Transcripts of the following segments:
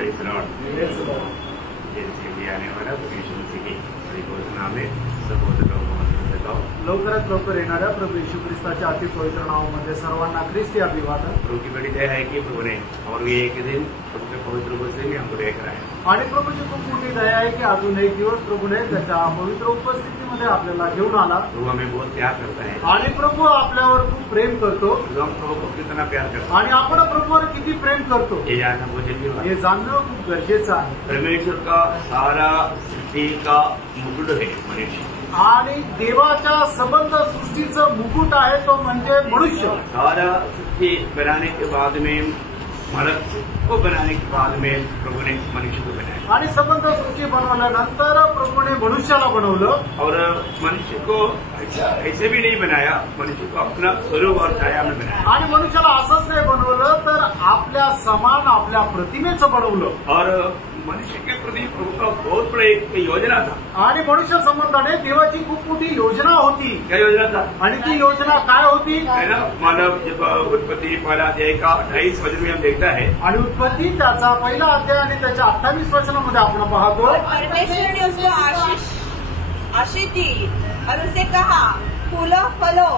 Praise Lord. जैसे भी आने वाला प्रभु यीशु मसीह की परिपूर्ण नाम में सहोदर लोगों को लवकरात लवकर येणाऱ्या प्रभू येशू ख्रिस्ताच्या अति पवित्र नावामध्ये सर्वांना ख्रिस्ती अभिवादन। प्रभु की बड़ी दया है कि प्रभु ने और भी एक दिन प्रभु के पवित्र उपस्थिति में हमको देख रहा है आणि प्रभूची खूप मोठी दया आहे की अजून एक दिवस प्रभूने त्याच्या पवित्र उपस्थितीमध्ये आपल्याला घेऊन आला। प्रभु हमें बहुत प्यार करता है आणि प्रभु आपल्यावर खूप प्रेम करतो। हम प्रभु को कितना प्यार करते आणि आपण प्रभूवर किती प्रेम करतो ये जानना बहुत जरूरी हे जाणणं खूप गरजेचं आहे। परमेश्वर का सारा सृष्टि का मुकुट है मनुष्य आणि देवाच्या संबंध सृष्टीचं मुकुट आहे तो म्हणजे मनुष्य। सारा सृष्टि बनाने के बाद में मनुष्य को बनाने के बाद में प्रभु ने मनुष्य को बनाया आणि संबंध सृष्टी बनवल्यानंतर प्रभूने मनुष्याला बनवलं और मनुष्य को ऐसे भी नहीं बनाया, मनुष्य को अपना स्वरूप और छाया में बनाया आणि मनुष्याला असंच नाही बनवलं तर आपल्या समान आपल्या प्रतिमेचं बनवलं। और मनुष्य के प्रति प्रभु का बहुत बड़ा एक योजना था आणि मनुष्य संबंधाने देवाची खूप मोठी योजना होती। क्या योजना था? आणि ती योजना काय होती? है ना, मानव जब उत्पत्ति पहला अध्याय का 28 वचन में हम देखता है आणि उत्पत्ती त्याचा पहिला अध्याय आणि त्याच्या 28 वचनामध्ये आपण पाहतो परमेश्वर ने उसको आशीष दी और उसे कहा फूलो फलो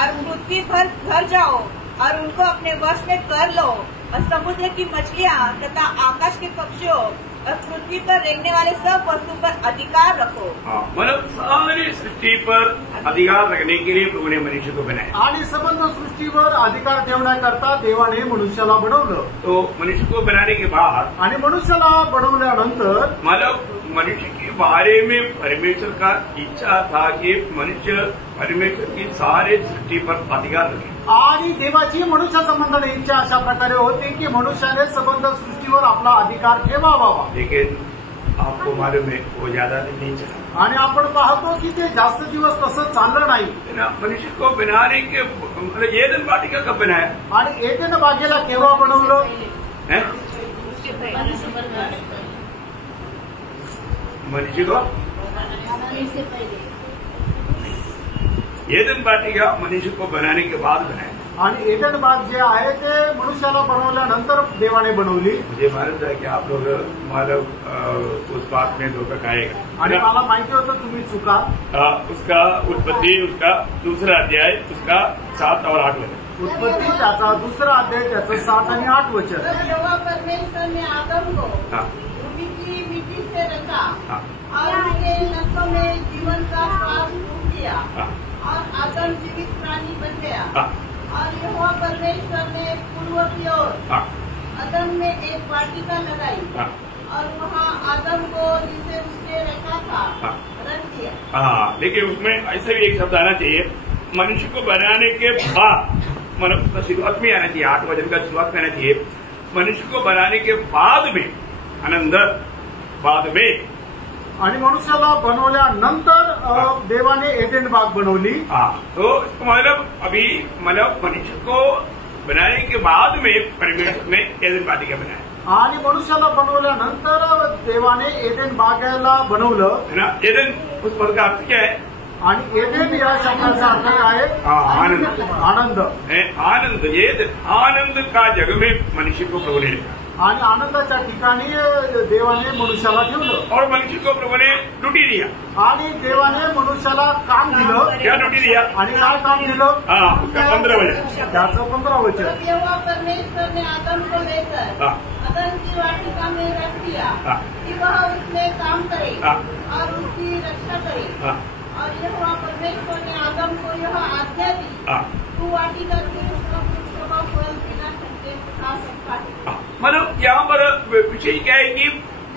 और पृथ्वी पर भर जाओ और उनको अपने वश में कर लो और समुद्र की मछलियां तथा आकाश के पक्षियों और पृथ्वी पर रेंगने वाले सब वस्तु पर अधिकार रखो। मतलब सारी सृष्टि पर अधिकार रखने के लिए प्रभु ने मनुष्य को बनाया आणि संबंध सृष्टीवर अधिकार ठेवण्याकरता देवाने मनुष्याला बनवलं। तो मनुष्य को बनाने के बाद आणि मनुष्याला बनवल्यानंतर मतलब मनुष्य के बारे में परमेश्वर का इच्छा था कि मनुष्य परमेश्वर की सारे सृष्टि पर अधिकार रखे आणि देवाची मनुष्य संबंधाने इच्छा अशा प्रकारे होती की मनुष्याने संबंध सृष्टीवर आपला अधिकार ठेवावा। लेकिन आपको मालूम है वो ज्यादा दिन नहीं चला आणि आपण पाहतो की ते जास्त दिवस तसं चाललं नाही। मनुष्य को बनाने के मतलब एदन वाटिका कब बनाया आणि एदेन बागेला केव्हा बनवलं? मनुष्य को एदन वाटिका मनुष्य को बनाने के बाद बनाया आणि एदन बाग जे आहे ते मनुष्याला बनवल्यानंतर देवाने बनवली। मुझे मालूम था कि आप लोग मानव उस बात में धोखा खाएगा आणि मला माहिती होतं तुम्ही चुका। उसका उत्पत्ति उसका दूसरा अध्याय उसका 7 और 8 वचन उत्पत्ति त्याचा दुसरा अध्याय त्याचं 7 आणि 8 वचन। यहोवा परमेश्वर ने आदम को भूमि की मिट्टी से रचा और उसके नसों में जीवन का श्वास फूंक दिया और आदम जीवित प्राणी बन गया। और यहोवा परमेश्वर ने पूर्व की ओर आदम में एक वाटिका लगाई और वहाँ आदम को जिसे उसने रखा था रख दिया। लेकिन उसमें ऐसा भी एक शब्द आना चाहिए, मनुष्य को बनाने के बाद मतलब शुरुआत में आना चाहिए, 8 वचन का शुरुआत में आना चाहिए। मनुष्य को बनाने के बाद में आनंद बाद में आणि मनुष्याला बनवल्यानंतर देवाने एदेन बाग बनवली। तो मतलब अभी मतलब मनुष्य को बनाने के बाद में परमेश्वर ने एदेन वाटिका बनाया आणि मनुष्याला बनवल्यानंतर देवाने एदेन बागेला बनवलं है ना। एदेन उस पद का अर्थ क्या है? आणि एदेन या शब्दाचा अर्थ काय आहे? आनंद। आनंद आनंद एदेन आनंद का जग में मनुष्य को प्रभु ने रखा आणि आनंदाच्या ठिकाणी देवाने मनुष्याला ठेवलं और मनुष्य को प्रभु ने ड्यूटी दिया आणि देवाने मनुष्याला काम दिलं। क्या ड्यूटी दिया? आणि काय काम दिलं? उसका 15 वचन त्याचं 15 वचन। यहोवा परमेश्वर ने आदम को लेकर आदम की वाटिका में रख दिया कि वह उसमें काम करे और उसकी रक्षा करे। और यहोवा परमेश्वर ने आदम को यह आज्ञा दी तू वाटिका के वृक्ष का फल बिना छूटे खा सकता है। मतलब यहाँ पर विषय क्या है कि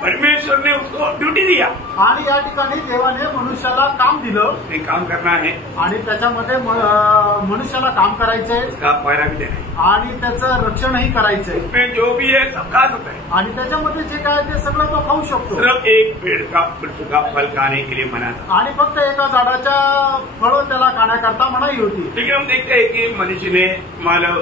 परमेश्वर ने उसको ड्यूटी दिया आणि या ठिकाणी देवाने मनुष्याला काम दिलं। ते काम करना है आणि त्याच्यामध्ये मनुष्याला काम करायचंय, उसका पैरा भी देना है आणि त्याचं रक्षणही करायचंय। उसमें जो भी है सब खा सकता है आणि त्याच्यामध्ये जे काय ते सगळं तो खाऊ शकतो। सिर्फ एक पेड़ का वृक्ष का फल खाने के लिए मना था आणि फक्त एका झाडाच्या फळं त्याला खाण्याकरता मनाई होती। लेकिन हम देखते हैं कि मनुष्य ने मानव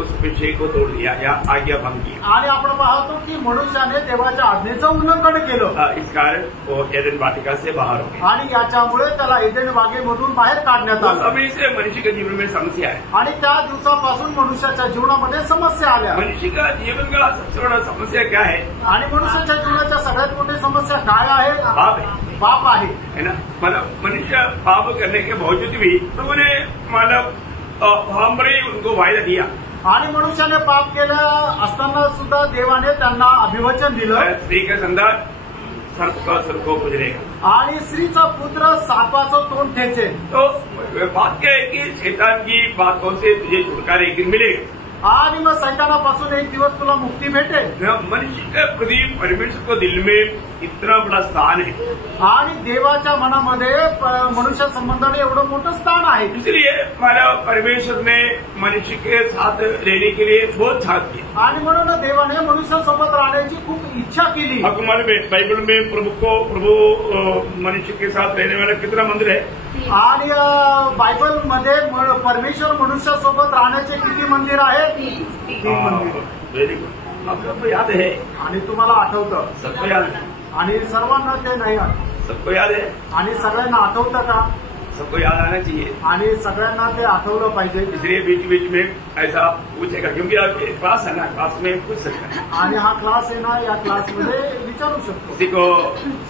उस विषय को तोड़ दिया या आज्ञा भंग किया आणि आपण पाहतो की मनुष्याने देवाच्या आज्ञेचं उल्लंघन केलं। इस कारण वो एडन वाटिका से बाहर हो गया। आणि याच्यामुळे त्याला एदेन बागेमधून बाहेर काढण्यात उस आलं समय से मनुष्य के जीवन में समस्या है। आणि त्या दिवसापासून मनुष्याच्या जीवनामध्ये समस्या आल्या मनुष्य का जीवन का सबसे बड़ा समस्या क्या है? आणि मनुष्याच्या जीवनाच्या सगळ्यात मोठी समस्या काय आहे? पाप है, पाप आहे है ना। मतलब मनुष्य पाप करने के बावजूद भी प्रभु ने मतलब हमने उनको वायदा दिया। आणि मनुष्याने पाप केलं असताना सुद्धा देवाने त्यांना अभिवचन दिलं, स्त्री का संतान सर्प का सर्प को गुजरेगा। आणि स्त्रीचा पुत्र सापाचं तोंड ठेचेल। तो बात क्या है कि शैतान की बातों से तुझे छुटकारा एक दिन मिलेगा। आणि मग सैतानापासून एक दिवस तुला मुक्ती भेटेल। मनुष्य के प्रति परमेश्वर को दिल में इतना बड़ा स्थान है, आणि देवाच्या मनामध्ये मनुष्य संबंधाने एवढं मोठं स्थान आहे। इसलिए हमारा परमेश्वर ने मनुष्य के साथ रहने के लिए बहुत साथ किया। आणि म्हणून देवाने मनुष्यासोबत राहण्याची खूप इच्छा केली। हमारे बाइबल में प्रभु मनुष्य के साथ रहने वाला कितना मंदिर है? आणि बायबलमध्ये परमेश्वर मनुष्यासोबत राहण्याचे किती मंदिर आहे? 3 मंदिर। व्हेरी गुड, आपको याद है? आणि तुम्हाला आठवतं? सबको याद है? आणि सर्वांना ते नाही आठवत। सबको याद है? आणि सगळ्यांना आठवतं का? सबको याद आना चाहिए। आणि सगळ्यांना ते आठवलं पाहिजे। इसलिए बीच बीच में ऐसा पूछेगा, क्योंकि आपके क्लास है ना, क्लास में पूछ सकता है। आणि हा क्लास आहे ना, या क्लासमध्ये विचारू शकतो। किसी को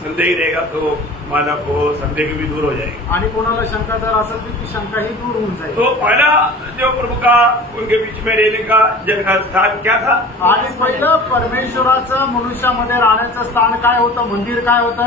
संदेह रहेगा तो मानव को संदेह भी दूर हो जाएगा। आणि कोणाला शंका जर असेल तर ती शंकाही दूर होऊन जाईल। तो पहला जो प्रभु का उनके बीच में रहने का जगह स्थान क्या था? आणि पहिलं परमेश्वराचं मनुष्यामध्ये राहण्याचं स्थान काय होतं? मंदिर काय होतं?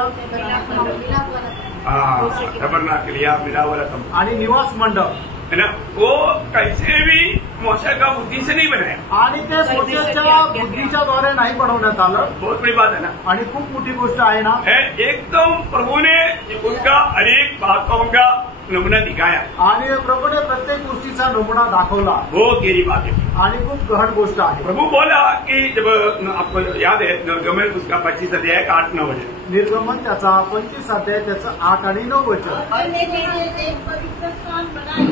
टबरनाकल मिलावरतम, आणि निवास मंडप, है ना। वो कैसे भी मोशे का बुद्धि से नहीं बनाया, आणि ते मोशेच्या बुद्धीच्या द्वारे नाही बनवण्यात आलं। बहुत बड़ी बात है ना। आणि खूप मोठी गोष्ट आहे ना। एकदम प्रभु ने उसका अनेक बातों का नमूना दिखाया, आणि प्रभूने प्रत्येक गोष्टीचा नमुना दाखवला। बहुत गहरी बात है आणि खूप गहन गोष्ट आहे। प्रभु बोला कि जब आपको याद है निर्गमन उसका 25 अध्याय 8-9 वचन, निर्गमन त्याचा 25 अध्याय त्याचं 8 आणि 9 वचन। और मैंने एक पवित्र स्थान बनाई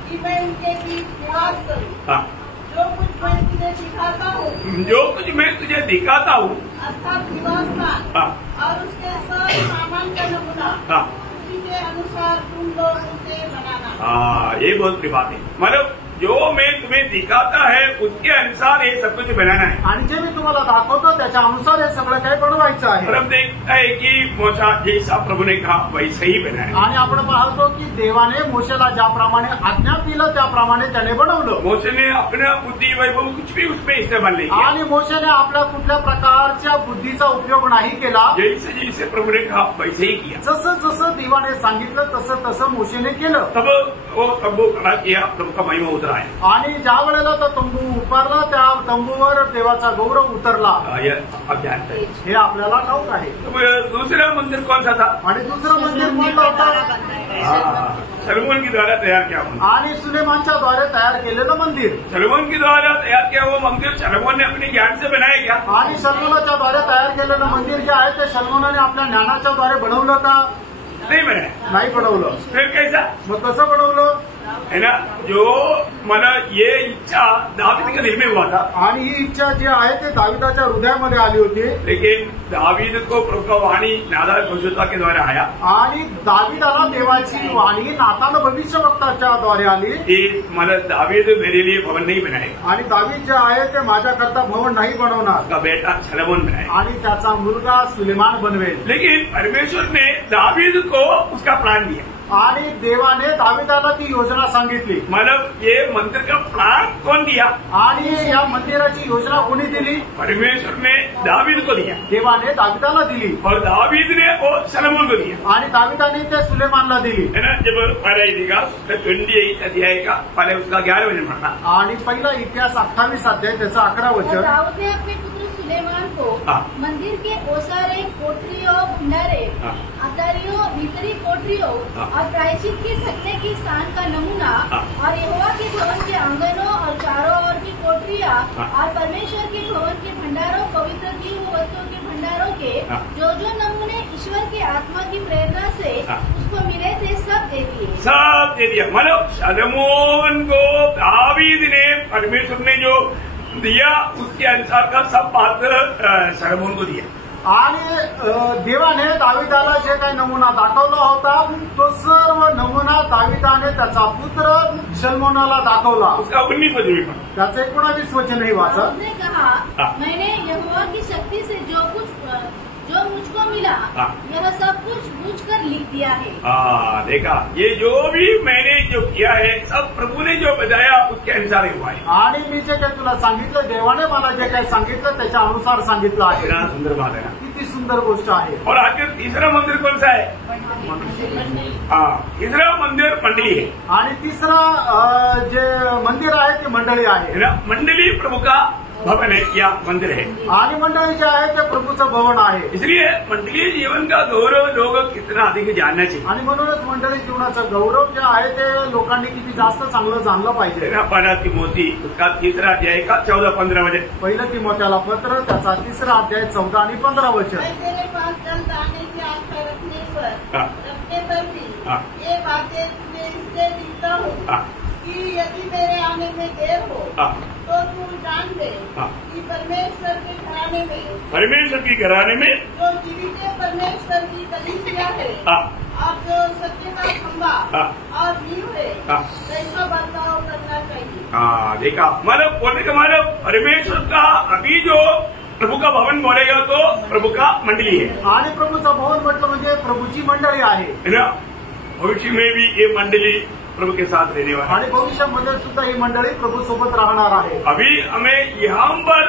कि मैं उनके बीच निवास करूं। जो कुछ मैं तुझे सिखाता हूँ, जो कुछ मैं तुझे दिखाता हूँ, अर्थात निवास स्थान और उसके सब सामान का नमूना, उसी के अनुसार तुम लोग उसे बनाना। ये बहुत बड़ी बात है। मतलब जो मैं तुम्हें दिखाता है उसके अनुसार ये सब कुछ बनाना है। आणि जे मी तुम्हाला दाखवतो त्याच्या अनुसार हे सगळं काही बनवायचं आहे। और हम देखता है कि मोशा जैसा प्रभु ने कहा वैसे ही बनाया। आणि आपण पाहतो की देवाने मोशेला ज्याप्रमाणे आज्ञा दिलं त्याप्रमाणे त्याने बनवलं। मोशे ने अपना बुद्धि वैभव कुछ भी उसमें इस्तेमाल नहीं किया, आणि मोशेने आपल्या कुठल्या प्रकारच्या बुद्धीचा उपयोग नाही केला। जैसे जैसे प्रभु ने कहा वैसे ही किया। जसं जसं देवाने सांगितलं तसं तसं मोशेने केलं। तब वो तंबू खड़ा किया, प्रभु का महिमा उतरा है। आणि ज्या वेळेला तो तंबू उभारला त्या तंबूवर देवाचा गौरव उतरला। हे आपल्याला ठाऊक आहे। दूसरा मंदिर कौन सा था? आणि दुसरं मंदिर कोणतं होतं? सलोमन के द्वारा तैयार किया मंदिर, आणि सुलेमानच्या द्वारे तयार केलेलं मंदिर। सलोमन के द्वारा तैयार किया वो मंदिर सलोमन ने अपने ज्ञान से बनाया क्या? आणि सलमोनाच्या द्वारे तयार केलेलं मंदिर जे आहे ते सलमोनाने आपल्या ज्ञानाच्या द्वारे बनवलं का? नहीं बनाया। नाही बनवलं। फिर कैसा? मग कसं बनवलं? है ना। जो मतलब ये इच्छा दावीद के दिल में हुआ था, आणि ही इच्छा जी आहे ते दाविदाच्या हृदयामध्ये आली होती। लेकिन दावीद को प्रभु का वाणी नादान भविष्यवक्ता के द्वारा आया। आणि दाविदाला देवाची वाणी नातान भविष्यवक्ताच्या द्वारे आली कि मतलब दावीद मेरे लिए भवन नहीं बनाएगा, आणि दावीद जे आहे ते माझ्याकरता भवन नाही बनवणार, उसका बेटा सलोमन बनाएगा, आणि त्याचा मुलगा सुलेमान बनवेल। लेकिन परमेश्वर ने दावीद को उसका प्लान दिया। आणि देवाने दाविदाला ती योजना सांगितली। मतलब ये मंदिर का प्लान कौन दिया? आणि या मंदिराची योजना कोणी दिली? परमेश्वर ने दावीद को दिया, देवाने दाविदाला दिली, और दावीद ने वो सलोमन को दिया। आणि दाविदाने ते सुलेमानला दिली। है ना। जब पहला इतिहास 28 अध्याय का पहले उसका 11 वचन पढ़ना। आणि पहिला इतिहास 28 अध्याय त्याचं 11 वचन। दाऊद ने अपने पुत्र सुलेमान को मंदिर के ओसारे, कोठरियों, भंडारे, अतारियों, भीतरी कोठरियों और प्रायश्चित के सत्य की स्थान का नमूना और यहोवा के भवन के आंगनों और चारों ओर की कोठरियां और परमेश्वर के भवन के भंडारों, पवित्र की हुई वस्तुओं के भंडारों के जो जो नमूने ईश्वर की आत्मा की प्रेरणा से उसको मिले थे सब दे दिए। सब दे दिया। मतलब सलोमन को दावीद ने परमेश्वर ने जो दिया उसके अनुसार का सब पात्र सलोमन को दिया। आणि देवाने दाविदाला जे काही नमुना दाखवला होता तो सर्व नमुना दाविदाने त्याचा पुत्र शल्मोनाला दाखवला. उसका 19 वचन भी त्याचं 19 वचनही वाचा. उसने कहा, मैंने यहोवा की शक्ति से जो मुझको मिला यह सब कुछ बुझ कर लिख दिया है. देखा, ये जो भी मैंने जो किया है सब प्रभु ने जो बताया उसके अनुसार ही हुआ है. आणि मी जे काही तुला सांगितलं देवाने मला जे काही सांगितलं त्याच्या अनुसार सांगितलं आहे. कितना सुंदर बात है ना. किती सुंदर गोष्ट आहे. और आज तीसरा मंदिर कौन सा है? तीसरा मंदिर मंडली है. आणि तिसरा जे मंदिर आहे ती मंडळी आहे. मंडली प्रभु का भवन है या मंदिर है. आणि मंडळी जे आहे ते प्रभूचं भवन आहे. इसलिए मंडलीय जीवन का गौरव लोग कितना अधिक जानना चाहिए. आणि म्हणूनच मंडळी जीवनाचं गौरव जे आहे ते लोकांनी किती जास्त चांगलं जाणलं पाहिजे. पहिला तिमोथी उसका 3 अध्याय का 14-15 वचन. पहिलं तिमोथ्याला पत्र त्याचा 3 अध्याय 14 आणि 15 वचन. तेरे पास जल्द आने की आशा रखने पर भी ये बातें तुझे इसलिए लिखता हूँ कि यदि मेरे आने में देर हो तो तू जान ले कि परमेश्वर के घराने में जो जीवित परमेश्वर की कलीसिया है और जो सत्य का खंभा और नींव है वैसा बर्ताव करना चाहिए. देखा, मतलब बोलने का मतलब परमेश्वर का अभी जो प्रभु का भवन बोलेगा तो प्रभु का मंडली है. आणि प्रभूचा भवन म्हटलं म्हणजे प्रभूची मंडळी आहे ना. भविष्य में भी ये मंडली प्रभु के साथ रहने वाला. आणि भविष्यामध्ये सुद्धा ही मंडळी प्रभू सोबत राहणार आहे. अभी हमें यहाँ पर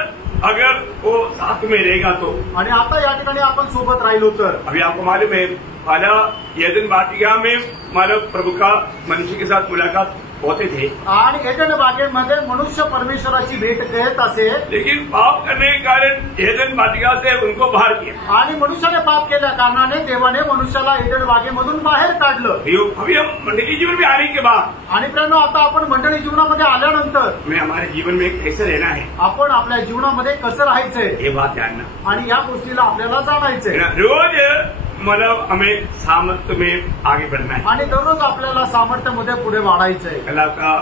अगर वो साथ में रहेगा तो. आणि आता या ठिकाणी आपण सोबत राहिलो तर. अभी आपको मालूम है पहला एदन वाटिका में मतलब प्रभु का मनुष्य के साथ मुलाकात होते थे. आणि एदन बागेमध्ये मनुष्य परमेश्वराची भेट घेत असे. लेकिन पाप करने के कारण एदन वाटिका से उनको बाहर किया. आणि मनुष्याने पाप केल्या कारणाने देवाने मनुष्याला एदन बागेमधून बाहेर काढलं. अभी हम मंडली जीवन में आने के बाद आणि प्रेरणा आता आपण मंडळी जीवनामध्ये आल्यानंतर हमें हमारे जीवन में कैसे रहना है, आपण आपल्या जीवनामध्ये कसं राहायचंय हे बात जानना. आणि या गोष्टीला आपल्याला जाणायचंय. रोज मतलब हमें सामर्थ्य में आगे बढ़ना है. आणि दररोज आपल्याला सामर्थ्यामध्ये पुढे वाढायचंय. कल आपका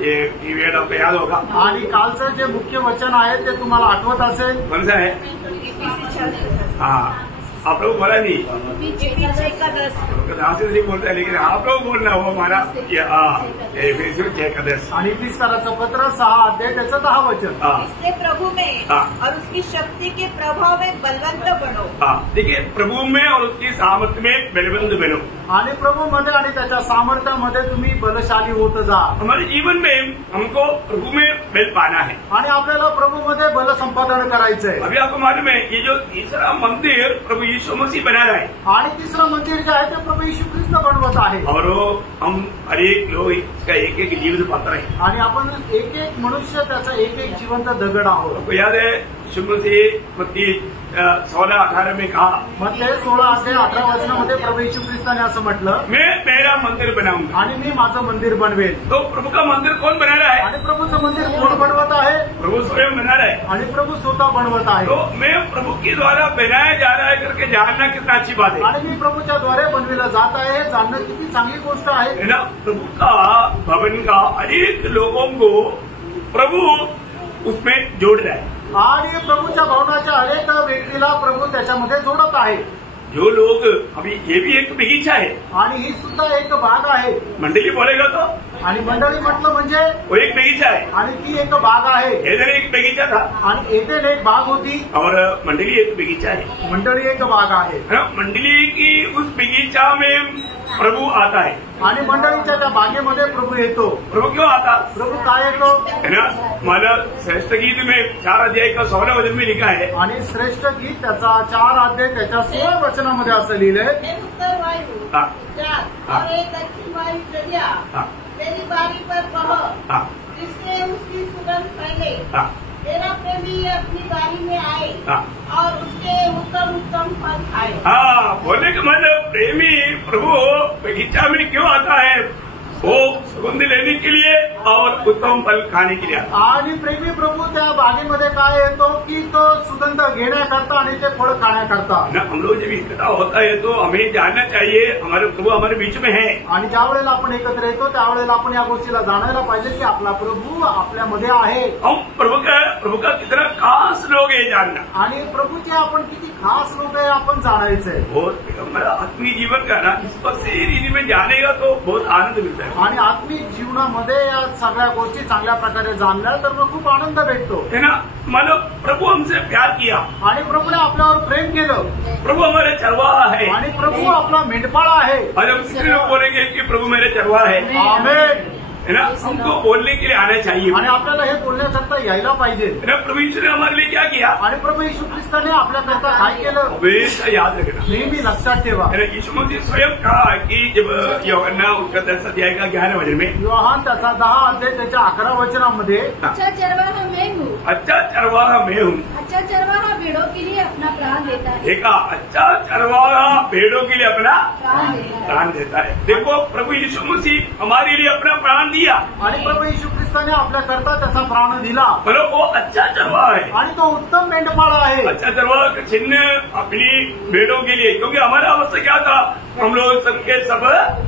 ये ईवेंट आपको याद होगा. आणि कालचं जे मुख्य वचन आहे ते तुम्हाला आठवत असेल. कौन सा है? हाँ, आप लोग बोला नहीं, नहीं बोलता है, लेकिन आप लोग बोलना वो हमारा एकादश. आणि 30 पत्र 6 अध्याय त्याचं 10 वचन. इसलिए प्रभु में और उसकी शक्ति के प्रभाव में बलवंत बनो. देखिए, प्रभु में और उसकी सामर्थ्य में बलवंत बनो. आणि प्रभूमध्ये आणि त्याच्या सामर्थ्यामध्ये तुम्ही बलशाली होत जा. हमारे जीवन में हमको प्रभु में बल पाना है. आणि आपल्याला प्रभूमध्ये बल संपादन करायचंय. अभी आपको मालूम है ये जो तीसरा मंदिर प्रभु यीशु मसीह बना रहा है. आणि तिसरं मंदिर जे आहे ते प्रभू यीशु ख्रिस्त बनवत आहे. और हम हर एक लोग इसका एक जीवन पात्र है. आणि आपण एक मनुष्य त्याचा एक जिवंत दगड आहोत. आपको याद है यीशु मसीह मत्ती 16-18 में कहा, मत्ती 16 अध्याय 18 वचनामध्ये प्रभू यीशु ख्रिस्ताने असं म्हटलं, मैं मेरा मंदिर बनाऊंगा. आणि मी माझं मंदिर बनवेल. तो प्रभु का मंदिर कौन बना रहा है? आणि प्रभूचं मंदिर कोण बनवत आहे? प्रभु स्वयं बना रहा है. आणि प्रभू स्वतः बनवत आहे. तो मैं प्रभु के द्वारा बनाया जा रहा है करके जानना कितना अच्छी बात है. आणि मी प्रभूच्या द्वारे बनविलं जात आहे हे जाणणं किती चांगली गोष्ट आहे ना. प्रभु का भवन का अनेक लोगों को प्रभु उसमें जोड़ रहा है. आणि प्रभूच्या भवनाच्या अनेक व्यक्तीला प्रभू त्याच्यामध्ये जोडत आहे. जो लोग अभी ये भी एक बगीचा है. आणि ही सुद्धा एक बाग आहे. मंडली बोलेगा तो. आणि मंडळी म्हटलं म्हणजे वो एक बगीचा है. आणि ती एक बाग आहे. एदन एक बगीचा था. आणि एदन एक बाग होती. और मंडली एक बगीचा है. मंडळी एक बाग आहे. मंडली की उस बगीचा में प्रभु आता है. आणि मंडळीच्या त्या बागेमध्ये प्रभू येतो. प्रभु क्यों आता? प्रभू काय येतो? है ना. मला श्रेष्ठ गीत में 4 अध्याय का 16 वचन में लिखा है. आणि श्रेष्ठ गीत त्याचा 4 अध्याय त्याच्या 16 वचनामध्ये असं लिहिलंय, उत्तर वायू और एक दक्षिण वायू चलिया मेरी बारी पर बह, जिससे उसकी सुगंध फैले. मेरा प्रेमी अपनी बारी में आए और उसके उत्तम उत्तम फल खाए. बोलने का मतलब प्रेमी प्रभु बगीचा में क्यों आता है? वो सुगंध लेने के लिए और उत्तम फल खाने के लिए आता आणि प्रेमी प्रभू त्या बागेमध्ये काय येतो की तो सुगंध घेण्याकरता आणि ते फळ खाण्याकरता. है ना. हम लोग जब इकट्ठा होता है तो हमें जानना चाहिए हमारे प्रभु हमारे बीच में है. आणि ज्या वेळेला आपण एकत्र येतो त्यावेळेला आपण या गोष्टीला जाणायला पाहिजे की आपला प्रभू आपल्यामध्ये आहे. हम प्रभु का कितना खास लोग है जानना. आणि प्रभूचे आपण किती खास लोक आहे आपण जाणायचंय. बहुत हमारा आत्मीय जीवन का ना सही में जानेगा तो बहुत आनंद मिलता है. आणि आत्मिक जीवनामध्ये या सगळ्या गोष्टी चांगल्या प्रकारे जाणल्या तर मग खूप आनंद भेटतो. है ना. मतलब प्रभु हमसे प्यार किया आणि प्रभूने आपल्यावर प्रेम केलं. प्रभु हमारे चरवाहा है आणि प्रभु आपला मेंढपाळ आहे. आज हम कितने लोग बोलेंगे कि प्रभु मेरे चरवाहा है. आमेन. है ना. हमको बोलने के लिए आना चाहिए आणि आपल्याला हे बोलण्याकरता यायला पाहिजे. है ना. प्रभु यीशु ने हमारे लिए क्या किया. आणि प्रभू येशू ख्रिस्ताने आपल्याकरता काय केलं हमेशा याद रखना. नेहमी लक्षात ठेवा. है ना. यीशु मसीह स्वयं कहा कि जब यूहन्ना उसका 10 अध्याय का 11 वचन में योहान त्याचा 10 अध्याय त्याच्या 11 वचनामध्ये अच्छा चरवाहा मैं हूँ. अच्छा चरवाहा मैं हूँ. अच्छा चरवाहा भेड़ों के लिए अपना प्राण देता है. देखा. अच्छा चरवाहा भेड़ों के लिए अपना प्राण देता है. प्राण देता है. देखो प्रभु यीशु मसीह हमारे लिए अपना प्राण दिया. आणि प्रभू येशू ख्रिस्ताने आपल्याकरता त्याचा प्राण दिला. बोलो वो अच्छा चरवाहा है. आणि तो उत्तम मेंढपाळ आहे. अच्छा चरवाहा का चिन्ह अपनी भेड़ों के लिए. क्योंकि हमारा अवस्था क्या था. हम लोग सबके सब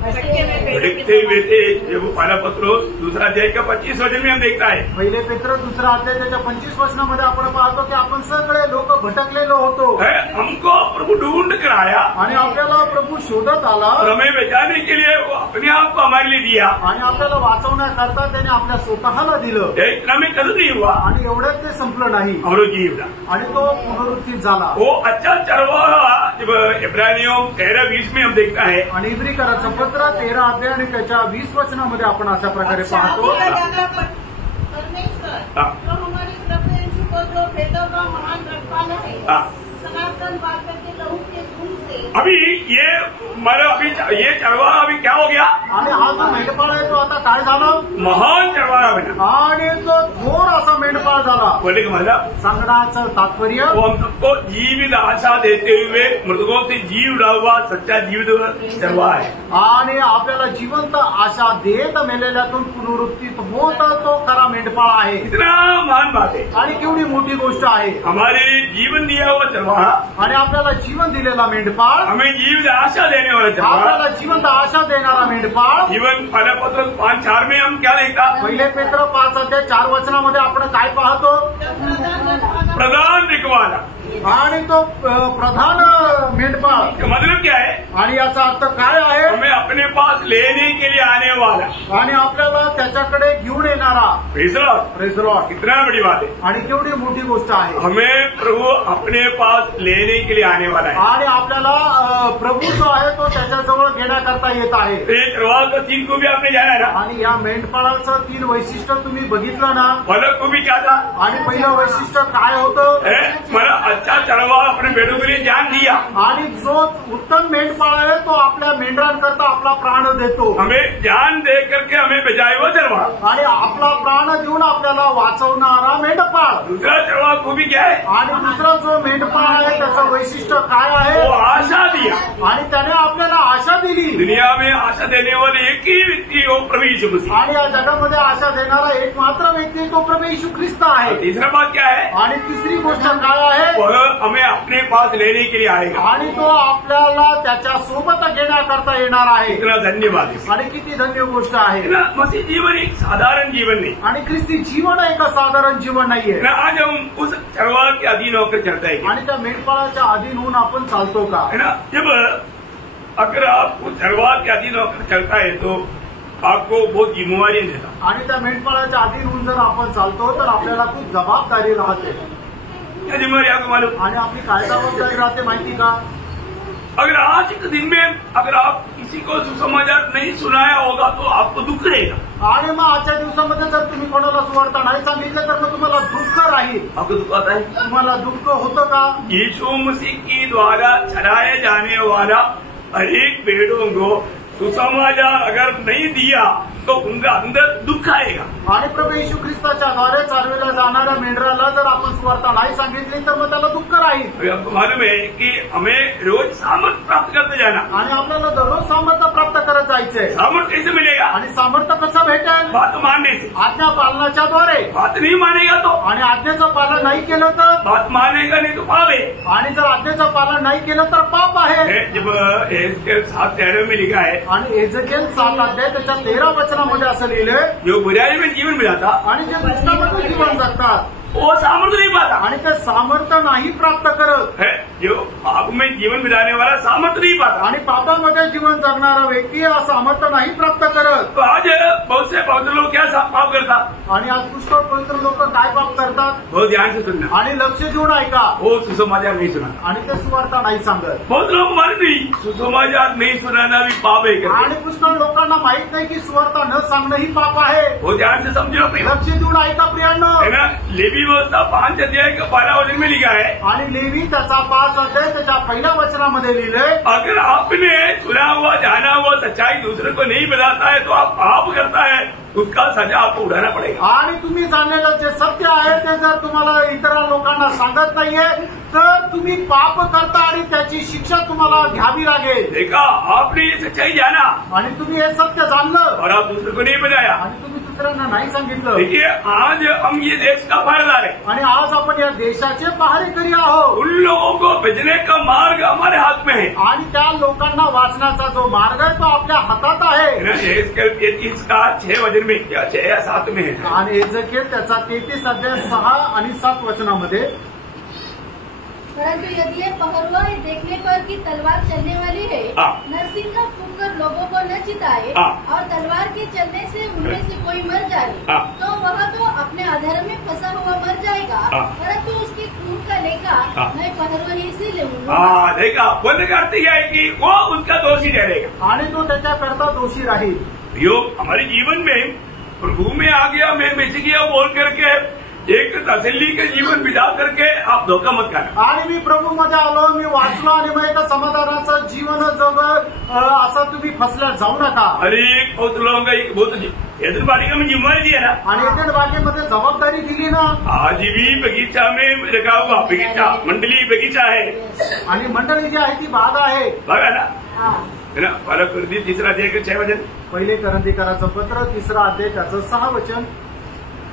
भटकते हुए थे. जब पहला पत्रोस 2 अध्याय का 25 वचन में हम देखता है. पहिले पेत्र 2 अध्याय त्याच्या 25 वचनामध्ये आपण पाहतो की आपण सगळे लोक भटकलेलो होतो. हमको प्रभु ढूंढ कर आया आणि आपल्याला प्रभु शोधत आला. और हमें बचाने के लिए वो अपने आप को हमारे लिए दिया. आणि आपल्याला वाचवण्याकरता त्याने आपल्या स्वतःला दिलं. इतना में कदर नहीं हुआ. आणि एवढ्यात ते संपलं नाही. और जीवना आणि तो पुनरुत्थित झाला. वो अच्छा चरवाहा जब इब्रानियों 13:20 में हम देखता है. आणि इब्रिकराचं पत्र 13 अध्याय आणि त्याच्या 20 वचनामध्ये आपण अशा प्रकारे पाहतो. परमेश्वर तो हमारे प्रभु यीशु को जो भेदों का महान रखवाला है सनातन बातों के लहू के खून से. अभी ये अभी ये चरवाहा अभी क्या हो गया. आणि हा जो मेंढपाळ आहे तो आता काय झाला. महान चरवाहा बना. आणि तो थोर असा मेंढपाळ झाला. बोले का मतलब सांगण्याचं तात्पर्य वो हम सबको जीवित आशा देते हुए मृतकों से जीव उड़ा हुआ सच्चा जीवित चरवाहा है. आणि आपल्याला जिवंत आशा देत मेलेल्यातून पुनरुत्थित होत तो खरा मेंढपाळ आहे. इतना महान बात है. आणि केवढी मोठी गोष्ट आहे. हमारे जीवन दिया हुआ चरवाहा. आणि आपल्याला जीवन दिलेला मेंढपाळ. हमें जीवित आशा देने वाला चरवाहा. आपल्याला जिवंत आशा देणारा मेंढपाळ. जीवन पहला पत्र 5:4 में हम क्या देखता. पहिले पेत्र 5 अध्याय 4 वचनामध्ये आपण काय पाहतो. प्रधान रखवाला. आणि तो प्रधान मेंढपाळ. मतलब क्या है. आणि याचा अर्थ काय आहे. हमें अपने पास लेने के लिए आने वाला. आणि आपल्याला त्याच्याकडे घेऊन येणारा. Praise Lord. कितना बड़ी बात है. आणि केवढी मोठी गोष्ट आहे. हमें प्रभु अपने पास लेने के लिए आने वाला है. आणि आपल्याला प्रभू जो आहे तो त्याच्याजवळ घेण्याकरता येत आहे. चरवाहा का 3 को भी आपने जाना ना. आणि या मेंढपाळाचं 3 वैशिष्ट्य तुम्ही बघितलं ना. फलक को भी क्या था. आणि पहिलं वैशिष्ट्य काय होतं. मला अच्छा चरवाहा अपने भेड़ों के लिए जान दिया. आणि जो उत्तम मेंढपाळ आहे तो आपल्या मेंढरांकरता आपला प्राण देतो. हमें जान दे करके हमें बचाए वो चरवाहा. आणि आपला प्राण देऊन आपल्याला वाचवणारा मेंढपाळ. दूसरा चरवाहा को भी क्या है. आणि दुसरा जो मेंढपाळ आहे त्याचं वैशिष्ट्य काय आहे. वो आशा दिया. आणि त्याने आपल्याला आशा दिली. दुनिया में आशा देने वाले एक ही व्यक्ति हो प्रभु यीशु मसीह. आणि या जगामध्ये आशा देणारा एक मात्र व्यक्ती तो प्रभू येशू ख्रिस्त आहे. तीसरा बात क्या है. आणि तिसरी गोष्ट काय आहे. हमें अपने पास लेने के लिए आएगा. आणि तो आपल्याला त्याच्या सोबत घेण्याकरता येणार आहे. इतना धन्यवाद है. आणि किती धन्य गोष्ट आहे. मसीह जीवन एक साधारण जीवन नहीं. आणि ख्रिस्ती जीवन एक साधारण जीवन नाहीये. आज हम उस चरवाहा के अधीन होकर चलते हैं. आणि त्या मेंढपाळाच्या अधीन होऊन आपण चालतो का. है ना. जब अगर आप उस चरवाहा के अधीन होकर चलता है तो आपको बहुत जिम्मेवारी देता. आणि त्या मेंढपाळाच्या अधीन होऊन जर आपण चालतो तर आपल्याला खूप जबाबदारी राहते. क्या जिम्मेवारी आपको मालूम. आणि आपली काय जबाबदारी राहते माहिती का. अगर आज के दिन में अगर आप किसी को सुसमाचार नहीं सुनाया होगा तो आपको दुख रहेगा. आणि मग आजच्या दिवसामध्ये जर तुम्ही कोणाला सुवार्ता नाही सांगितलं तर मग तुम्हाला दुःख राहील. आपको दुख आता है. तुम्हाला दुःख होतं का. यीशु मसीह की द्वारा चलाए जाने वाला हर एक भेड़ों को सुसमाचार अगर नहीं दिया तो उनका अंदर दुःख आएगा. आणि प्रभू येशू ख्रिस्ताच्या द्वारे चालविल्या जाणाऱ्या मेंढराला जर आपण सुवार्ता नाही सांगितली तर मग त्याला दुःख राहील. नाही। आपको मालूम है कि हमें रोज सामर्थ्य प्राप्त करते जाना, आणि आपल्याला दररोज सामर्थ्य प्राप्त करत जायचंय। सामर्थ्य कैसे मिलेगा? आणि सामर्थ्य कसं भेटेल? बात मानने से। आज्ञा पालनाच्या द्वारे। बात नहीं मानेगा तो, आणि आज्ञेचं पालन नाही केलं तर? बात मानेगा नहीं तो पाप है। आणि जर आज्ञेचं पालन नाही केलं तर पाप आहे। जब 7:13 में लिखा है, आणि एजेकिएल 7 अध्याय त्याच्या 13 वचनामध्ये असं लिहिलंय, जो बुराई में जीवन मिलाता आणि जे दुष्टामध्ये जीवन जगतात वो सामर्थ्य नहीं पाता, आणि ते सामर्थ्य नाही प्राप्त करत है। जो पाप में जीवन बिताने वाला सामर्थ्य नहीं पाता, आणि पापामध्ये जीवन जगणारा व्यक्ती हा सामर्थ्य नाही प्राप्त करत। तो आज बहुत से पवित्र लोग क्या पाप करता? आणि आज पुष्कळ पवित्र लोक काय पाप करतात? बहुत ध्यान से सुनना, आणि लक्ष देऊन ऐका, वो सुसमाचार नहीं सुना, आणि ते सुवार्ता नाही सांगत। बहुत लोग मर नहीं, सुसमाचार नहीं सुनाना भी पाप है। आणि पुष्कळ लोकांना माहित नाही की सुवार्ता न सांगणं ही पाप आहे। वो ध्यान से समझो, लक्ष देऊन ऐका प्रियांनो। है ना। लेवी व्यवस्था 5 अध्याय का 12 वचन में लिखा है, आणि लेवी त्याचा 5 अध्याय त्याच्या पहिल्या वचनामध्ये लिहिलंय, अगर आपने सुना हुआ जाना हुआ सच्चाई दूसरे को नहीं बताता है तो आप पाप करता है, उसका सजा आपको उठाना पड़ेगा। आणि तुम्ही जाणलेलं जे सत्य आहे ते जर तुम्हाला इतर लोकांना सांगत नाहीये तर तुम्ही पाप करता आणि त्याची शिक्षा तुम्हाला घ्यावी लागेल। देखा, आपने ये सच्चाई जाना आणि तुम्ही हे सत्य जाणलं और आप दूसरे को नहीं बताया। आणि तुम्ही दुसऱ्यांना नाही सांगितलं। देखिए, आज हम ये देश का पहरेदार है, आणि आज आपण या देशाचे पहारेकरी आहोत। उन लोगों को भेजने का मार्ग हमारे हाथ में है। आणि त्या लोकांना वाचण्याचा जो मार्ग आहे तो आपल्या हातात आहे। 6 वचन में, 6 या 7 में है। आणि एजेकिएल त्याचा 33 अध्याय 6 आणि 7 वचनामध्ये, परंतु यदि ये पहरुआ देखने पर कि तलवार चलने वाली है, नरसिंगा फूंककर लोगों को न चिताए और तलवार के चलने से उनमें से कोई मर जाए, तो वह तो अपने अधर्म में फंसा हुआ मर जाएगा, परंतु उसकी खून का लेखा मैं पहरुआ से लूंगा। देखा, बोलने का अर्थ यह है कि वो उसका दोषी ठहरेगा आणि तो त्याच्याकरता दोषी राहील। यो हमारे जीवन में प्रभु में आ गया, मैं बेच गया बोल करके एक तसल्ली का जीवन बिता करके आप धोखा मत करना। आणि मी प्रभू मध्ये आलो, मी वाचलो आणि मग एका समाधानाचं जीवन जगत असं तुम्ही फसल्यात जाऊ नका। अरे बहुत लोगों का एक बहुत एदन बालिका में जिम्मेदारी दी है ना, आणि एदन बागेमध्ये जबाबदारी दिली ना। आज भी बगीचा में रखा हुआ बगीचा, मंडली बगीचा है, आणि मंडळी जी आहे ती बाग आहे, बघा ना, है ना। पहला कुरिन्थी 3 अध्याय के 6 वचन, पहिले करंथीकराचं पत्र 3 अध्याय त्याचं 6 वचन,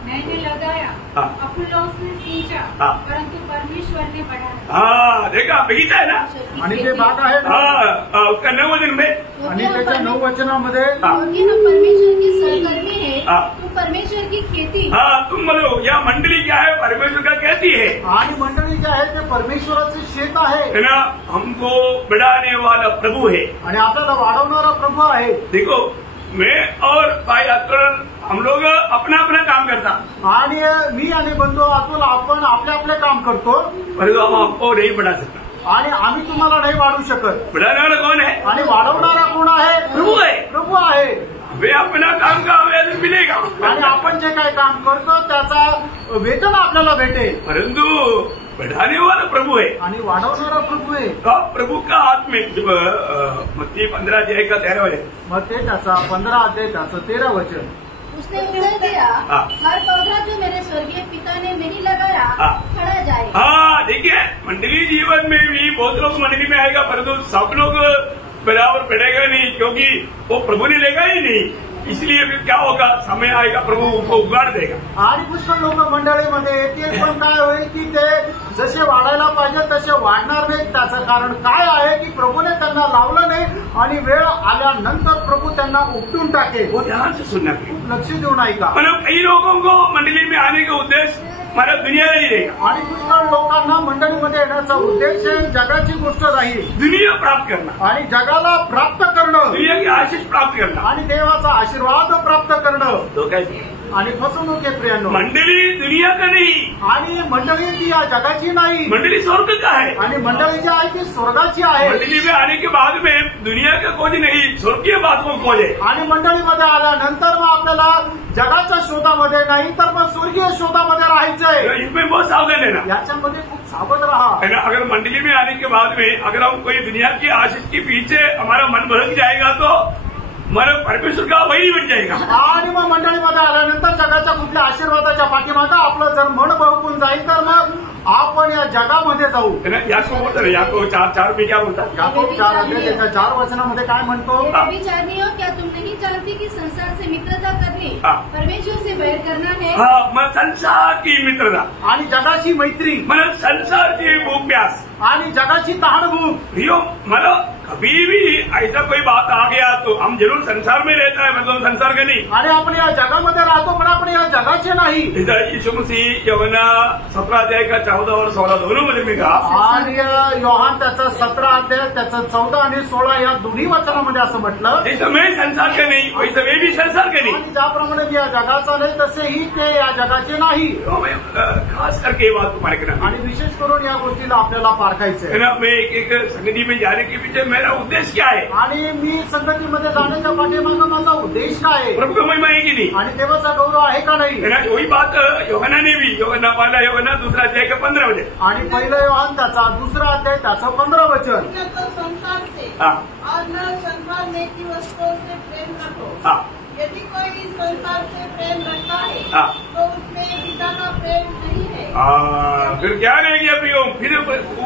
मैंने लगाया, अपुल्लोस ने सींचा, परंतु परमेश्वर ने बढ़ाया। हाँ, देखा, बगीचा है ना, आणि ते बाग आहे ना। उसका 9 वचन में, आणि त्याच्या 9 वचनामध्ये, क्योंकि हम परमेश्वर की सहकर्मी है, तुम परमेश्वर की खेती। तुम बोलो, या मंडली क्या है? परमेश्वर का कहती है। आणि मंडळी जे आहे ते परमेश्वराचे शेत आहे, है ना। हमको बढ़ाने वाला प्रभु है, आणि आपल्याला वाढवणारा प्रभू आहे। देखो, मैं और भाई अतुल हम लोग अपना अपना काम करता, आणि मी आणि बंधू अतुल आपण आपले आपले काम करतो, परंतु हम आपको नहीं बढ़ा सकता। आणि आम्ही तुम्हाला नाही वाढू शकत। बढ़ाने वाला कौन है? आणि वाढवणारा कोण आहे? प्रभू है। प्रभू आहे। वे अपना काम का वेतन मिलेगा, आणि आपण जे काही काम करतो त्याचा वेतन आपल्याला भेटेल, परंतु बढ़ाने वाला प्रभु है आणि वाढवणारा प्रभू आहे। प्रभु का हाथ में, जब मत्ती 15 अध्याय का 13 वचन, मग ते त्याचा 15 अध्याय त्याचं 13 वचन, उसने उत्तर दिया, हर पौधा जो मेरे स्वर्गीय पिता ने नहीं लगाया खड़ा जाए। हाँ, देखिए, मंडली जीवन में भी बहुत लोग मंडली में आएगा, परंतु सब लोग बराबर पड़ेगा नहीं, क्योंकि वो प्रभु ने लेगा ही नहीं। इसलिए फिर क्या होगा, समय आएगा प्रभू उनको उगाड़ देगा। आणि पुष्कळ लोक मंडळीमध्ये येतील, पण काय होईल की ते जसे वाढायला पाहिजे तसे वाढणार नाहीत। त्याचं कारण काय आहे की प्रभूने त्यांना लावलं नाही, आणि वेळ आल्यानंतर प्रभू त्यांना उपटून टाकेल। वो ध्यान से सुनना, लक्ष देऊन ऐका। मतलब कई लोगों को मंडली में आने का उद्देश्य हमारा दुनिया नहीं रहेगा, आणि पुष्कळ लोकांना मंडळीमध्ये येण्याचा उद्देश जगाची गोष्ट राहील, दुनिया प्राप्त करना, आणि जगाला प्राप्त करणं, दुनिया की आशीष प्राप्त करना, आणि देवाचा आशीर्वाद प्राप्त करणं। तो कैसे? आणि फसवणूक आहे प्रियांनो। मंडली दुनिया का नहीं, आणि मंडळी ती या जगाची नाही, मंडली स्वर्ग का है। आणि मंडळी जी आहे ती स्वर्गाची आहे। मंडली में आने के बाद में दुनिया का खोज नहीं, स्वर्गीय बातों को खोज है। आणि मंडळीमध्ये आल्यानंतर मग आपल्याला जगाच्या शोधामध्ये नाही तर मग स्वर्गीय शोधामध्ये राहायचंय। इसमें बहुत सावधान है ना, याच्यामध्ये खूप सावध राहा। है ना। अगर मंडली में आने के बाद में अगर हम कोई दुनिया की आशीष के पीछे हमारा मन भटक जाएगा तो हमारा परमेश्वर का वही बन जाएगा। आणि मग मंडळीमध्ये आल्यानंतर जगाच्या कुठल्या आशीर्वादाच्या पाठीमागे आपलं जर मन बहकून जाईल तर मग आपण या जगामध्ये जाऊ. याकोब बोलतो ना, याकोब 4 पे क्या बोलता? याकोब 4 अध्याय त्याच्या 4 वचनामध्ये काय म्हणतो? व्यभिचारियों, क्या तुम नहीं जानती कि संसार से मित्रता करनी परमेश्वर से बैर करना है? मग संसार की मित्रता आणि जगाची मैत्री मला संसारची भूक प्यास आणि जगाची तहानभूक. प्रियो, मला कभी भी ऐसा कोई बात आ गया तो हम जरूर संसार में रहता है, मतलब संसार का नहीं. आणि आपण या जगामध्ये राहतो पण आपण या जगाचे नाही. यीशु मसीह यवना 17 अध्याय का 14 और 16 दोनों मध्ये मी कहा. आणि योहान त्याचा 17 अध्याय त्याचा 14 आणि 16 या दोन्ही वचनामध्ये असं म्हटलं, जैसे मैं संसार का नहीं वैसे वे भी संसार का नहीं. आणि ज्याप्रमाणे मी या जगाचा नाही तसेही ते या जगाचे नाही. खास करके ये बात तुम्हारे कहना आणि विशेष करून या गोष्टीला आपल्याला पारखायचंय. मैं एक संगति में जाने के पीछे मेरा उद्देश्य क्या है? आणि मी संगतीमध्ये जाण्याच्या पाठीमागं माझा उद्देश काय आहे? प्रभु का महिमा है की नहीं? आणि देवाचा गौरव आहे का नाही? वही बात योहना ने भी, योहना पहिला योहना 2 अध्याय का 15 मध्ये. आणि पहिलं योहान त्याचा 2 अध्याय त्याचं 15 वचन. संसार से और न संसार में की वस्तुओं से प्रेम रखो. यदि कोई संसार से प्रेम रखता है तो उसमें पिता का प्रेम नहीं है. फिर क्या रह गया प्रियो? फिर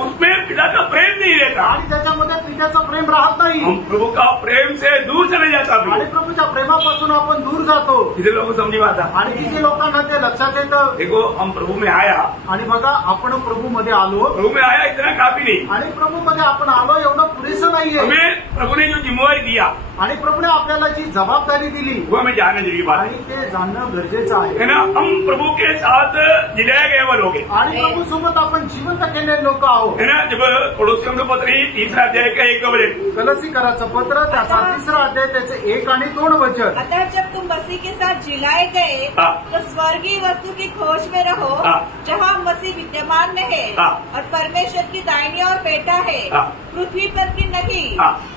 उसमें पिता का प्रेम नहीं रहता आणि त्याच्यामध्ये पित्याचं प्रेम राहत नाही. हम प्रभु का प्रेम से दूर चले जाता. आणि प्रभूच्या प्रेमापासून आपण दूर जातो. किती लोक समजी पाहता. आणि किती लोकांना ते लक्षात येतं. देखो, हम प्रभु में आया. आणि बघा, आपण प्रभूमध्ये आलो. प्रभु में आया इतना काफी नहीं. आणि प्रभूमध्ये आपण आलो एवढं पुरेसं नाहीये. हमें प्रभु ने जो जिम्मेवारी दिया, आणि प्रभूने आपल्याला जी जबाबदारी दिली वो हमें जानना जरूरी बात आणि ते जाणणं गरजेचं आहे. है ना. हम प्रभु के साथ जिलाया गए हुए लोग हैं. आणि प्रभू सोबत आपण जिवंत केलेले लोक आहोत. है ना. जब कोलोसियों के पत्र 3 अध्याय का 1 वचन, कलसीकराचं पत्र त्याचा 3 अध्याय त्याचे 1 आणि 2 वचन. अतः जब तुम मसीह के साथ जिलाए गए तो स्वर्गीय वस्तु की खोज में रहो जहाँ मसीह विद्यमान है और परमेश्वर की दाहिनी ओर बैठा है. पृथ्वी पर की नहीं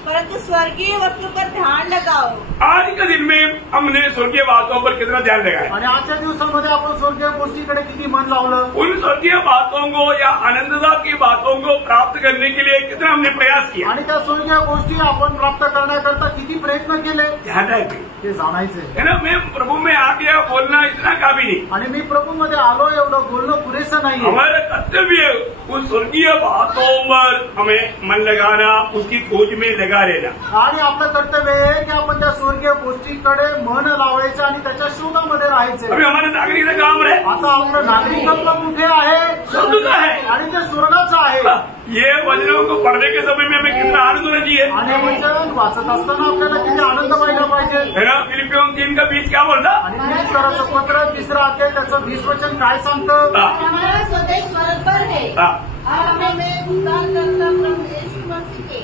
परंतु स्वर्गीय वस्तु पर ध्यान लगाओ. आज के दिन में हमने स्वर्गीय बातों पर कितना ध्यान लगाया. आणि आजच्या दिवसांमध्ये आपण स्वर्गीय गोष्टीकडे किती मन लावलं. उन स्वर्गीय बातों को या आनंदता की बातों को प्राप्त करने के लिए कितना हमने प्रयास किया. आणि त्या स्वर्गीय गोष्टी आपण प्राप्त करण्याकरता किती प्रयत्न केले ध्यान है ते जाणायचे. है ना. मैं प्रभु में आ गया बोलना इतना काफी नहीं. आणि मी प्रभूमध्ये आलो एवढं बोलणं पुरेसं नाही. हमारा कर्तव्य उन स्वर्गीय बातों पर हमें मन लगाना, उसकी खोज में लगा रहना. आणि आपलं कर्तव्य आहे की आपण त्या स्वर्गीय गोष्टीकडे मन लावायचं आणि त्याच्या शोधामध्ये राहायचं. अभी हमारे नागरिक का काम है. आता आपलं नागरिकत्व कुठे आहे? स्वर्ग का है. आणि ते स्वर्गाचं आहे. ये वचनों को पढ़ने के समय में हमें कितना आनंद होना चाहिए. आणि वचन वाचत असताना आपल्याला किती आनंद व्हायला पाहिजे. है ना. फिलिपियों 3 का 20 क्या बोलता. आणि फिलिप्पियराचं पत्र 3 अध्याय त्याचं 20 वचन काय सांगतं. हमारा स्वदेश स्वर्ग पर है और हमें उद्धारकर्ता प्रभु यीशु मसीह के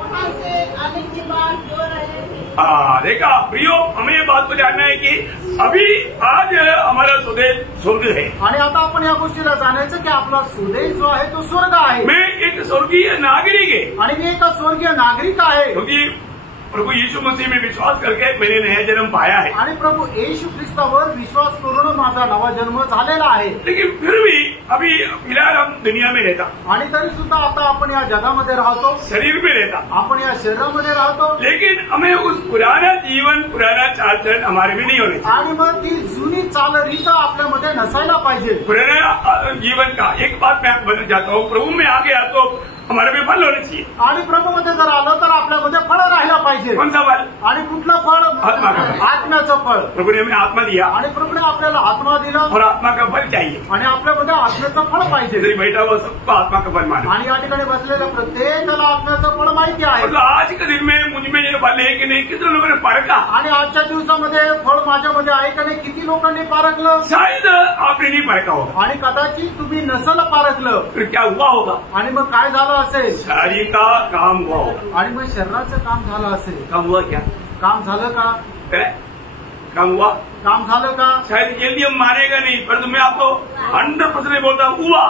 वहाँ से आने के बाद जो रहे थे. देखा प्रियो, हमें ये बात को जानना है कि अभी आज हमारा स्वदेश स्वर्ग है. आणि आता आपण या गोष्टीला जाणायचं की आपला स्वदेश जो आहे तो स्वर्ग आहे. मैं एक स्वर्गीय नागरिक है. आणि मी एक स्वर्गीय नागरिक आहे. क्योंकि प्रभु यीशु मसीह में विश्वास करके मैंने नया जन्म पाया है. आणि प्रभू येशू ख्रिस्तावर विश्वास करून माझा नवा जन्म झालेला आहे. लेकिन फिर भी अभी फिलहाल हम दुनिया में रहता. आणि तरी सुद्धा आता आपण या जगामध्ये राहतो. शरीर में रहता. आपण या शरीरामध्ये राहतो. लेकिन हमें उस पुराना जीवन, पुराना चाल चलन हमारे में नहीं होने चाहिए. आणि मग ती जुनी चालरीत आपल्यामध्ये नसायला पाहिजे. पुराना जीवन का एक बात मैं बदल जाता हूँ. प्रभु में आ गया तो हमारे में फल होने चाहिए. आणि प्रभूमध्ये जर आलं तर आपल्यामध्ये फळ राहायला पाहिजे. कौन सा फल. आणि कुठलं फळ. आत्मा का फल. आत्म्याचं फळ. प्रभु ने हमें आत्मा दिया आणि प्रभूने आपल्याला आत्मा दिला और आत्मा का फल चाहिए. आणि आपल्यामध्ये आत्म्याचं फळ पाहिजे. इधर बैठा हुआ सबको आत्मा का फल मानो. आणि या ठिकाणी बसलेल्या प्रत्येकाला आत्म्याचं फळ माहिती आहे. तो आज के दिन में मुझ में ये फल है कि नहीं, कितने लोगों ने परखा. आणि आजच्या दिवसामध्ये फळ माझ्यामध्ये आहे का नाही किती लोकांनी पारखलं. शायद आपने नहीं परखा होगा. आणि कदाचित तुम्ही नसल पारखलं. फिर क्या हुआ होगा. आणि मग काय झालं असेल. शरीर का काम हुआ होगा. आणि मग शरीराचं काम झालं असेल. काम हुआ क्या. काम झालं का. काम हुआ. काम झालं का. शायद जल्दी हम मानेगा नहीं, परंतु मैं आपको 100% बोलता हूँ हुआ.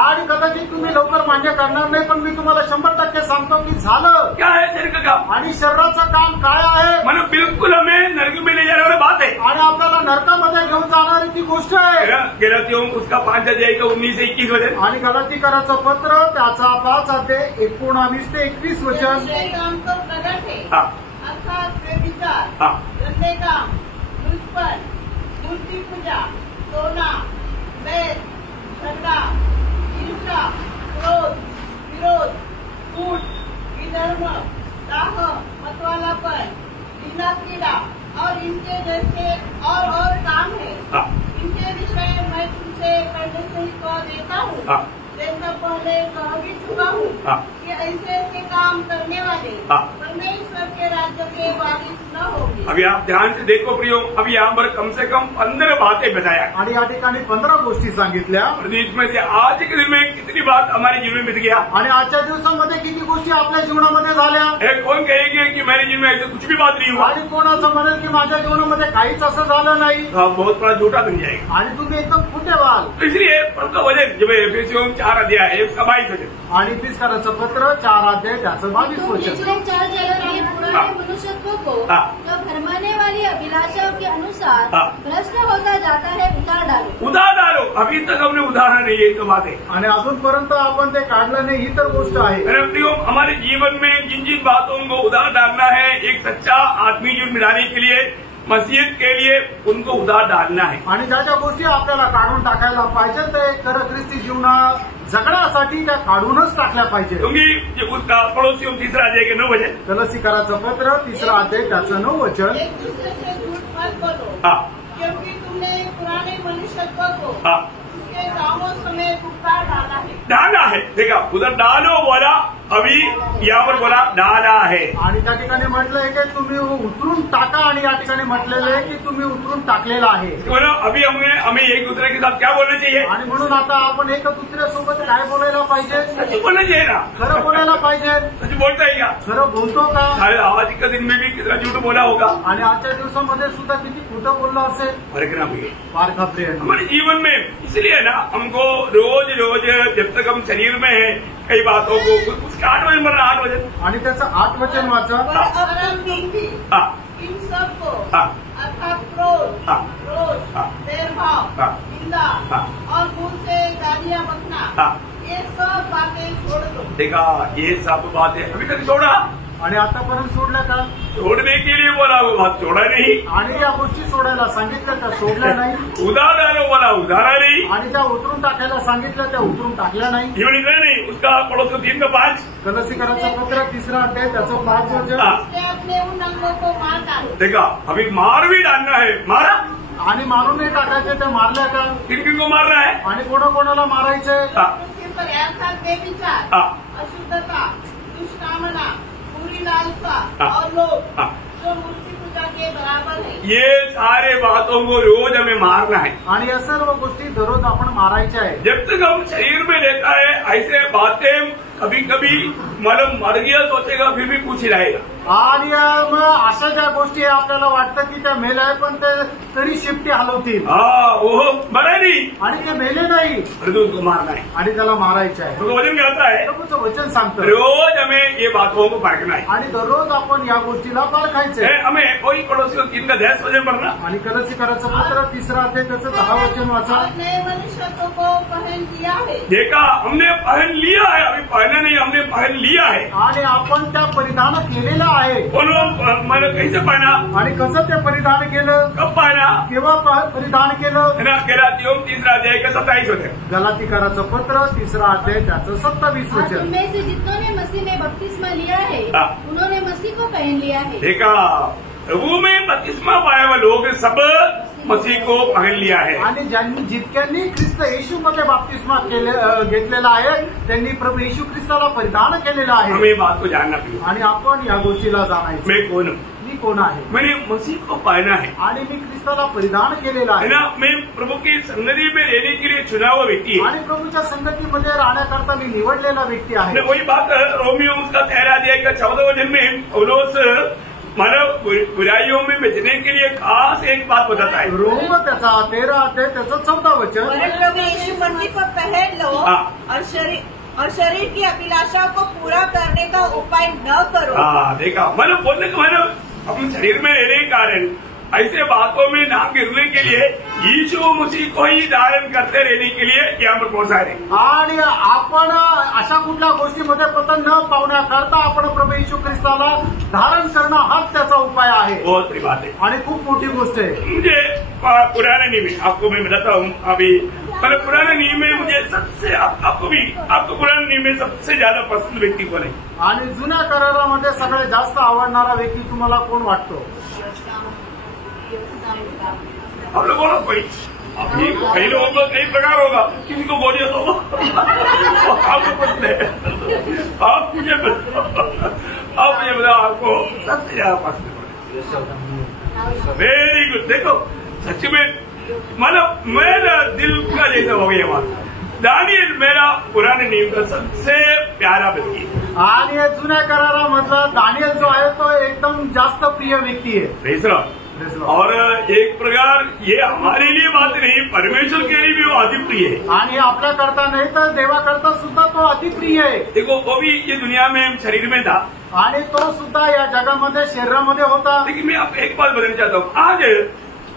आणि कदाचित तुम्ही लवकर मान्य करणार नाही पण मी तुम्हाला 100% सांगतो की झालं. क्या है शरीर का काम. आणि शरीराचं काम काय आहे. मतलब बिल्कुल हमें नरक में ले जाने वाली बात है. आणि आपल्याला नरकामध्ये घेऊन जाणारी ती गोष्ट आहे. गलातियों उसका 5 अध्याय का 19 से 21 वचन. आणि गलातीकराचं पत्र त्याचा 5 अध्याय 19 ते 21 वचन. काम तो प्रगट है अर्थात व्यभिचार, गंदे काम, लुचपन, मूर्ति पूजा, सोना, वेद, झगड़ा, हिंसा, क्रीड़ा और इनके जैसे और काम है। इनके विषय मैं तुमसे पहले से ही कह देता हूँ, जैसा पहले कह भी चुका हूँ कि ऐसे ऐसे काम करने वाले परमेश्वर के राज्य के वारिस न होंगे। अभी आप ध्यान से देखो प्रियो, अभी यहाँ पर कम से कम 15 बातें बताया आणि या ठिकाणी 15 गोष्टी सांगितल्या और इसमें से आज के दिन में कितनी बात हमारे जीवन में बीत गया। आणि आजच्या दिवसांमध्ये किती गोष्टी आपल्या जीवनामध्ये झाल्या। कौन कहेंगे कि मेरे जीवन में ऐसे कुछ भी बात नहीं हुआ आणि कोण असं म्हणेल की माझ्या जीवनामध्ये काहीच असं झालं नाही, बहुत बड़ा झूठा बन जाएगा। आणि तुम्ही एकदम खोटे व्हाल। तो इसलिए प्रभु वचन जब एफेसियों 4 अध्याय 22 वचन आणि इफिसियों पत्र 4 अध्याय त्याचं 22 वचन। पिछले 4 जन्म के पुराने मनुष्यत्व को जो भरमाने वाली अभिलाषाओं के अनुसार भ्रष्ट होता जाता है उतार डालो। उतार डालो। अभी तक हमने उदाहरण नहीं, ये तो बात है। आणि अजूनपर्यंत आपण ते काढलं नाही, ही तर गोष्ट आहे। हमारे जीवन में जिन जिन बातों को उधार डालना है, एक सच्चा आत्मीय जीवन मिलाने के लिए, मसीहत के लिए उनको उधार डालना है। आणि ज्या ज्या गोष्टी आपल्याला काढून टाकायला पाहिजे ते खरं ख्रिस्ती जीवनात जगण्यासाठी त्या काढूनच टाकल्या पाहिजे। क्योंकि उसका पड़ोसियों 3 अध्याय के 9 वचन, कलसीकराचं पत्र 3 अध्याय त्याचं 9 वचन। एक दूसरे से झूठ मत बोलो, क्योंकि तुमने पुराने मनुष्यत्व को उसके कामों समेत उतार डाला है। देखा, उधर डालो बोला, अभी यहाँ पर बोला डाला है। आणि त्या ठिकाणी म्हटलंय की तुम्ही उतरून टाका, आणि या ठिकाणी म्हटलेलं आहे की तुम्ही उतरून टाकलेला आहे। अभी हमें एक दूसरे के साथ क्या बोलना चाहिए? आणि म्हणून आता आपण एक दुसऱ्यासोबत काय बोलायला पाहिजे? सच बोलना चाहिए ना, खरं बोलायला पाहिजे। सच बोलता है क्या? खरं बोलतो का? शायद आज के दिन में भी कितना झूठ बोला होगा, आणि आजच्या दिवसामध्ये सुद्धा किती खोटं बोललं असेल। फर्क ना हुई फार घाबरे हमारे जीवन में। इसलिए ना हमको रोज रोज जब तक हम शरीर में है कई बातों को उसका 8 वचन 8 वचन आणि त्याचं 8 वचन वाचा। इन सबको अर्थात क्रोध, भेदभाव, निंदा और मुंह से गालियां बकना, ये सब बातें छोड़ दो। देखा, ये सब बातें अभी तक छोड़ा आणि आतापर्यंत सोडल्या का? छोड़ने के लिए बोला, वो बात छोड़ा नहीं। आणि या गोष्टी सोडायला सांगितल्या त्या सोडल्या नाही। उधार डालो बोला, उधारा नहीं। आणि त्या उतरून टाकायला सांगितल्या त्या उतरून टाकल्या नाही। जीवन इतना नहीं, उसका पड़ोस 3 का 5 कलसीकराचं पत्र 3 अध्याय त्याचं 5 वचन। अपने उन अंगों को मार डालो। देखा, अभी मार भी डालना है, मारा। आणि मारून नाही टाकायचे, त्या मारल्या का? किन को मारना है? आणि कोणाकोणाला मारायचंय? विचार, अशुद्धता, दुष्कामना, बुरी लालसा और लोभ जो मूर्ति पूजा के बराबर है। ये सारे बातों को रोज हमें मारना है। आणि या सर्व गोष्टी दररोज आपण मारायच्या आहे। जब तक हम शरीर में लेता है ऐसे बातें, कभी कभी मतलब मर गया सोचेगा, फिर भी कुछ रहेगा। आणि मग अशा ज्या गोष्टी आपल्याला वाटतं की त्या मेल्या आहे, पण ते तरी शिफ्टी हलवतील। वो मरा नहीं, आणि ते मेले नाही, उसको मारना है आणि त्याला मारायचं आहे। तो वचन कहता है, प्रभूचं वचन सांगतं रोज हमें ये बातों को परखना है, आणि दररोज आपण या गोष्टीला परखायचंय। हमें कोई पड़ोसियों 3 का 10 वचन पढ़ना। आणि कलसीकराचं पत्र 3 अध्याय त्याचं 10 वचन वाचा। नए मनुष्यत्व को पहन लिया है। देखा, हमने पहन लिया है, अभी पहना नहीं, हमने पहन लिया है। आणि आपण त्या परिधान केलेलं आहे। मैंने कैसे पहना? आणि कसं ते परिधान केलं? कब पहना? केव्हा परिधान केलं? गलातियों 3 अध्याय का 27 वचन। गलातीकराचं पत्र 3 अध्याय त्याचं 27 वचन। उनमें से जितनों ने मसीह में बपतिस्मा लिया है उन्होंने मसीह को पहन लिया है। देखा, प्रभु में बपतिस्मा पाया हुआ लोग सब मसीह को पहन लिया है। आणि ज्यांनी जितक्यांनी ख्रिस्त येशूमध्ये बाप्तिस्मा घेतलेला आहे त्यांनी प्रभू येशू ख्रिस्ताला परिधान केलेलं आहे। हमें बात को जानना चाहिए। आणि आपण या गोष्टीला जाणायचं। मैं कौन हूँ? मी कोण आहे? मैंने मसीह को पहना है, आणि मी ख्रिस्ताला परिधान केलेलं आहे ना। मैं प्रभु की संगति में रहने के लिए चुना हुआ व्यक्ति है, आणि प्रभूच्या संगतीमध्ये राहण्याकरता मी निवडलेला व्यक्ती आहे। वही बात रोमियो उसका 13 अध्याय का 14 वचन में पौलुस मानव बुराइयों में बचने के लिए खास एक बात बताता है। रोम त्याचा 13 अध्याय त्याचं 14 वचन। प्रभु यीशु मसीह को पहन लो और शरीर की अभिलाषा को पूरा करने का उपाय न करो। देखा, मतलब बोलने का मतलब अपने शरीर में रहने के कारण ऐसे बातों में ना गिरने के लिए यीशु मसीह को ही धारण करते रहने के लिए यहाँ पर पहुंचा रहे। आणि आपण अशा कुठल्या गोष्टीमध्ये पतन न पावण्याकरता आपण प्रभू येशू ख्रिस्ताला धारण करणं हाच त्याचा उपाय आहे। बहुत बड़ी बात है आणि खूप मोठी गोष्ट आहे। मुझे पुराने नियम आपको मैं बताता हूँ। अभी मतलब पुराने नियम में मुझे सबसे आपको पुराने नियम में सबसे ज्यादा पसंद व्यक्ति कौन है? आणि जुन्या करारामध्ये सगळ्यात जास्त आवडणारा व्यक्ती तुम्हाला कोण वाटतो? आप लोग बोलो कोई। कई लोगों का कई प्रकार होगा, किसी को बोलिए तो आपको पसंद है, आप मुझे बताओ आपको सबसे ज्यादा पसंद है। Very good. देखो सच में मतलब मेरा दिल का जैसा हो गया बात। दानियल मेरा पुराने नियम का सबसे प्यारा व्यक्ति है आणि जुन्या करारामधला दानियल जो आहे तो एकदम जास्त प्रिय व्यक्ती आहे। और एक प्रकार ये हमारे लिए बात नहीं, परमेश्वर के लिए भी वो अति प्रिय है आणि आपल्या करता नाही तर देवाकरता सुद्धा तो अति प्रिय आहे। देखो वो भी ये दुनिया में शरीर में था आणि तो सुद्धा या जगामध्ये शरीरामध्ये होता। लेकिन मैं आपको एक बात बताना चाहता हूँ। आज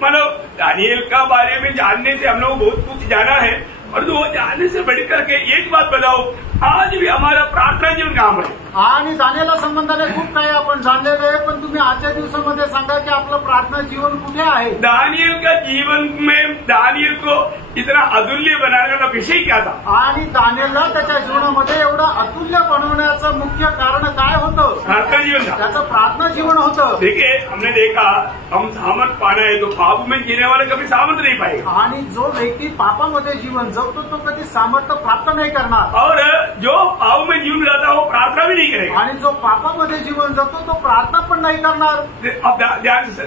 मतलब दानियल का बारे में जानने से हम लोग बहुत कुछ जाना है, और वो जानने से बढ़कर के एक बात बताओ, आज भी हमारा प्रार्थना जीवन काम है। आणि दानियला संबंधाने खूप काही आपण जाणलेलं आहे, पण तुम्ही आजच्या दिवसामध्ये सांगा की आपलं प्रार्थना जीवन कुठे आहे? दानियल का जीवन में दानियल को इतना अतुल्य बनाने का विषय क्या था? आणि दानियलला त्याच्या जीवनामध्ये एवढं अतुल्य बनवण्याचं मुख्य कारण काय होतं? प्रार्थना जीवन था। त्याचं प्रार्थना जीवन होतं। देखिए हमने देखा, हम सामर्थ पाना है तो पाप में जीने वाला कभी सामर्थ नहीं पाएगा, आणि जो व्यक्ती पापामध्ये जीवन जगतो तो कधी सामर्थ्य प्राप्त नाही करणार, और जो पाप में जीवन जाता है वो प्रार्थना भी नहीं करेगा। आणि जो पापामध्ये जीवन जगतो तो प्रार्थना पण नाही करणार। अब ध्यान से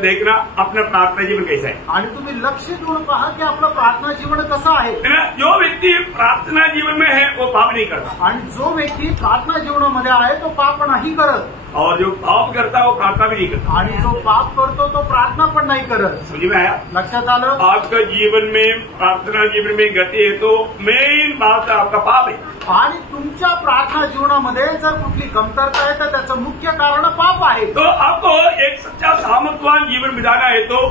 देखना अपना प्रार्थना जीवन कैसा है, आणि तुम्ही लक्ष देऊन पहा की आपलं प्रार्थना जीवन कसं आहे। है ना? जो व्यक्ति प्रार्थना जीवन में है वो पाप नहीं करता, आणि जो व्यक्ती प्रार्थना जीवनामध्ये आहे तो पाप नाही करत, और जो पाप करता है वो प्रार्थना भी नहीं करता। आणि जो पाप करतो तो प्रार्थना पण नाही करत। समझ में आया? लक्षात आलं? आपका जीवन में प्रार्थना जीवन में गति है तो मेन बात आपका पाप है। आणि तुमच्या प्रार्थना जीवनामध्ये जर कुठली कमतरता आहे तर त्याचं मुख्य कारण पाप आहे। तो आपको एक सच्चा सामर्थ्यवान जीवन बिताना है तो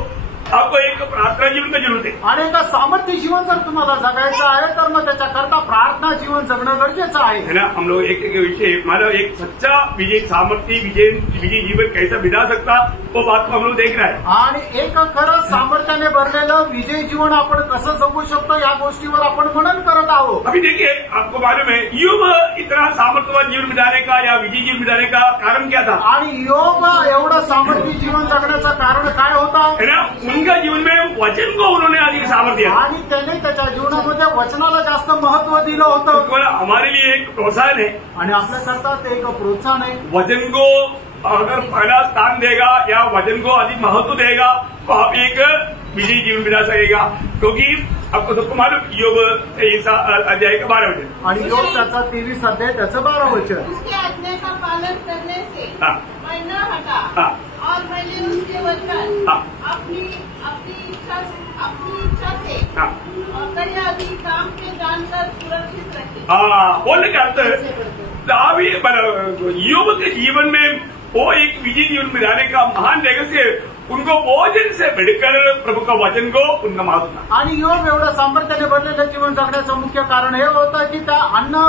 आपको एक प्रार्थना जीवन की जरूरत है। आणि एका सामर्थ्य जीवन जर तुम्हाला जगायचं आहे तर मग त्याच्याकरता प्रार्थना जीवन जगणं गरजेचं आहे। है ना? हम लोग एक विषय मतलब एक सच्चा विजय सामर्थ्य विजय जीवन कैसा बिता सकता वो बात को हम लोग देख रहा है। आणि एक खरं सामर्थ्याने भरलेलं विजय जीवन आपण कसं जगू शकतो या गोष्टीवर आपण मनन करत आहोत। अभी देखिए आपको मालूम है योग इतना सामर्थ्यवान जीवन बिताने का या विजय जीवन बिताने का कारण क्या था? आणि योग एवढं सामर्थ्य जीवन जगण्याचं कारण काय होता? है ना? उनका जीवन में वचन को उन्होंने अधिक सामर्थ्य दिया आणि त्याने त्याच्या जीवनामध्ये वचनाला जास्त महत्व दिलं होतं। तो हमारे लिए एक प्रोत्साहन है, आणि आपल्याकरता ते एक प्रोत्साहन आहे। वचन को अगर पहला स्थान देगा या वचन को अधिक महत्व देगा तो आप एक विजयी जीवन बिता सकेगा, क्योंकि आपको सबको मालूम योग अध्याय का 12 वचन आणि योग त्याचा 23 अध्याय त्याचं 12 वचन। उसकी आज्ञा का पालन करने से हाँ। मैं न हटा, और मैंने उसके वचन अपनी इच्छा से कई अधिक काम के जानकर सुरक्षित रखी। बोलने का अर्थ योग के जीवन में वो एक विजय जीवन बिताने का महान रहस्य उनको भोजन से बढ़कर प्रभु का वचन को उनका महत्व। आणि योग एवढं सामर्थ्याने भरलेलं जीवन जगण्याचं मुख्य कारण हे होतं की त्या अन्न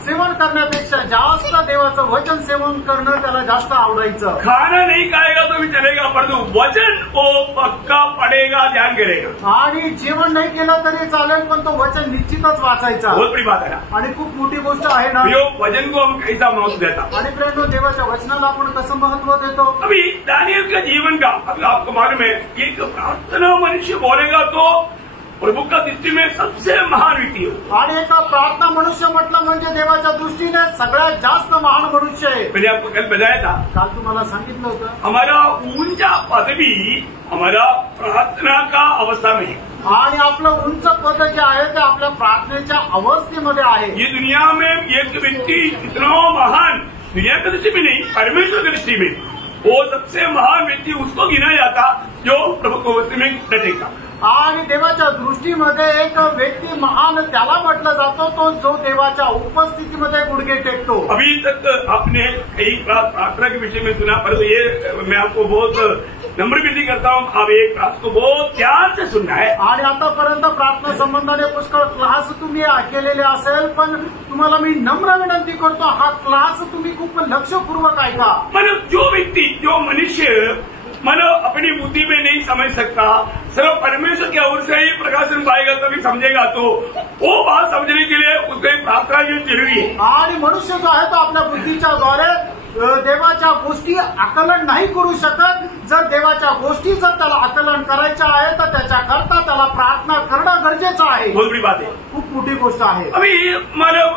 सेवन करण्यापेक्षा जास्त देवाचं वचन सेवन करणं त्याला जास्त आवडायचं। खाना नहीं खाएगा तो भी चलेगा, परंतु वचन को पक्का पढ़ेगा, ध्यान करेगा। आणि जेवण नाही केलं तरी चालेल पण तो वचन निश्चितच वाचायचा। बहुत बड़ी बात है ना? आणि खूप मोठी गोष्ट आहे ना? वचन को हम कैसा महत्व देता? आणि प्रेरणो देवाच्या वचनाला आपण कसं महत्व देतो? अभी दानियल का जीवन का आपको मालूम है एक प्रार्थना मनुष्य बोलेगा तो प्रभु का दृष्टि में सबसे महान व्यक्ति हो। आणि एका प्रार्थना मनुष्य म्हटलं म्हणजे देवाच्या दृष्टीने सगळ्यात जास्त महान मनुष्य आहे। मैंने आपको कल बताया था, काल तुम्हाला सांगितलं होतं, हमारा ऊंचा पद भी हमारा प्रार्थना का अवस्था में है। आणि आपलं उंच पद जे आहे ते आपल्या प्रार्थनेच्या अवस्थेमध्ये आहे। ये दुनिया में एक व्यक्ति इतना महान, दुनिया की दृष्टि में नहीं परमेश्वर की दृष्टि में वो सबसे महान व्यक्ति उसको गिना जाता जो प्रभु को वचन में डटेगा। आणि देवाच्या दृष्टीमध्ये एक व्यक्ती महान त्याला म्हटलं जातो तो जो देवाच्या उपस्थितीमध्ये गुडघे टेकतो। अभी तक आपने कई प्रार्थना के विषय में सुना, पर ये मैं आपको बहुत नम्र विनती करता हूँ, आप एक क्लास को बहुत ध्यान से सुनना है। आणि आतापर्यंत प्रार्थना संबंधाने पुष्कळ क्लास तुम्ही केलेले असेल, पण तुम्हाला मी नम्र विनंती करतो हा क्लास तुम्ही खूप लक्षपूर्वक ऐका। मतलब जो व्यक्ति जो मनुष्य अपनी बुद्धि में नहीं समझ सकता, सिर्फ परमेश्वर की ओर से ही प्रकाशन पाएगा तभी समझेगा। तो वो बात समझने के लिए उसकी प्रार्थना भी जरूरी है। आणि मनुष्य जो आहे तो आपल्या बुद्धीच्या द्वारे देवाच्या गोष्टी आकलन नाही करू शकत। जर देवाच्या गोष्टी जर त्याला आकलन करायच्या आहे तर त्याच्याकरता त्याला प्रार्थना करणं गरजेचं आहे। बहुत बड़ी बात है, खूप मोठी गोष्ट आहे। अभी मतलब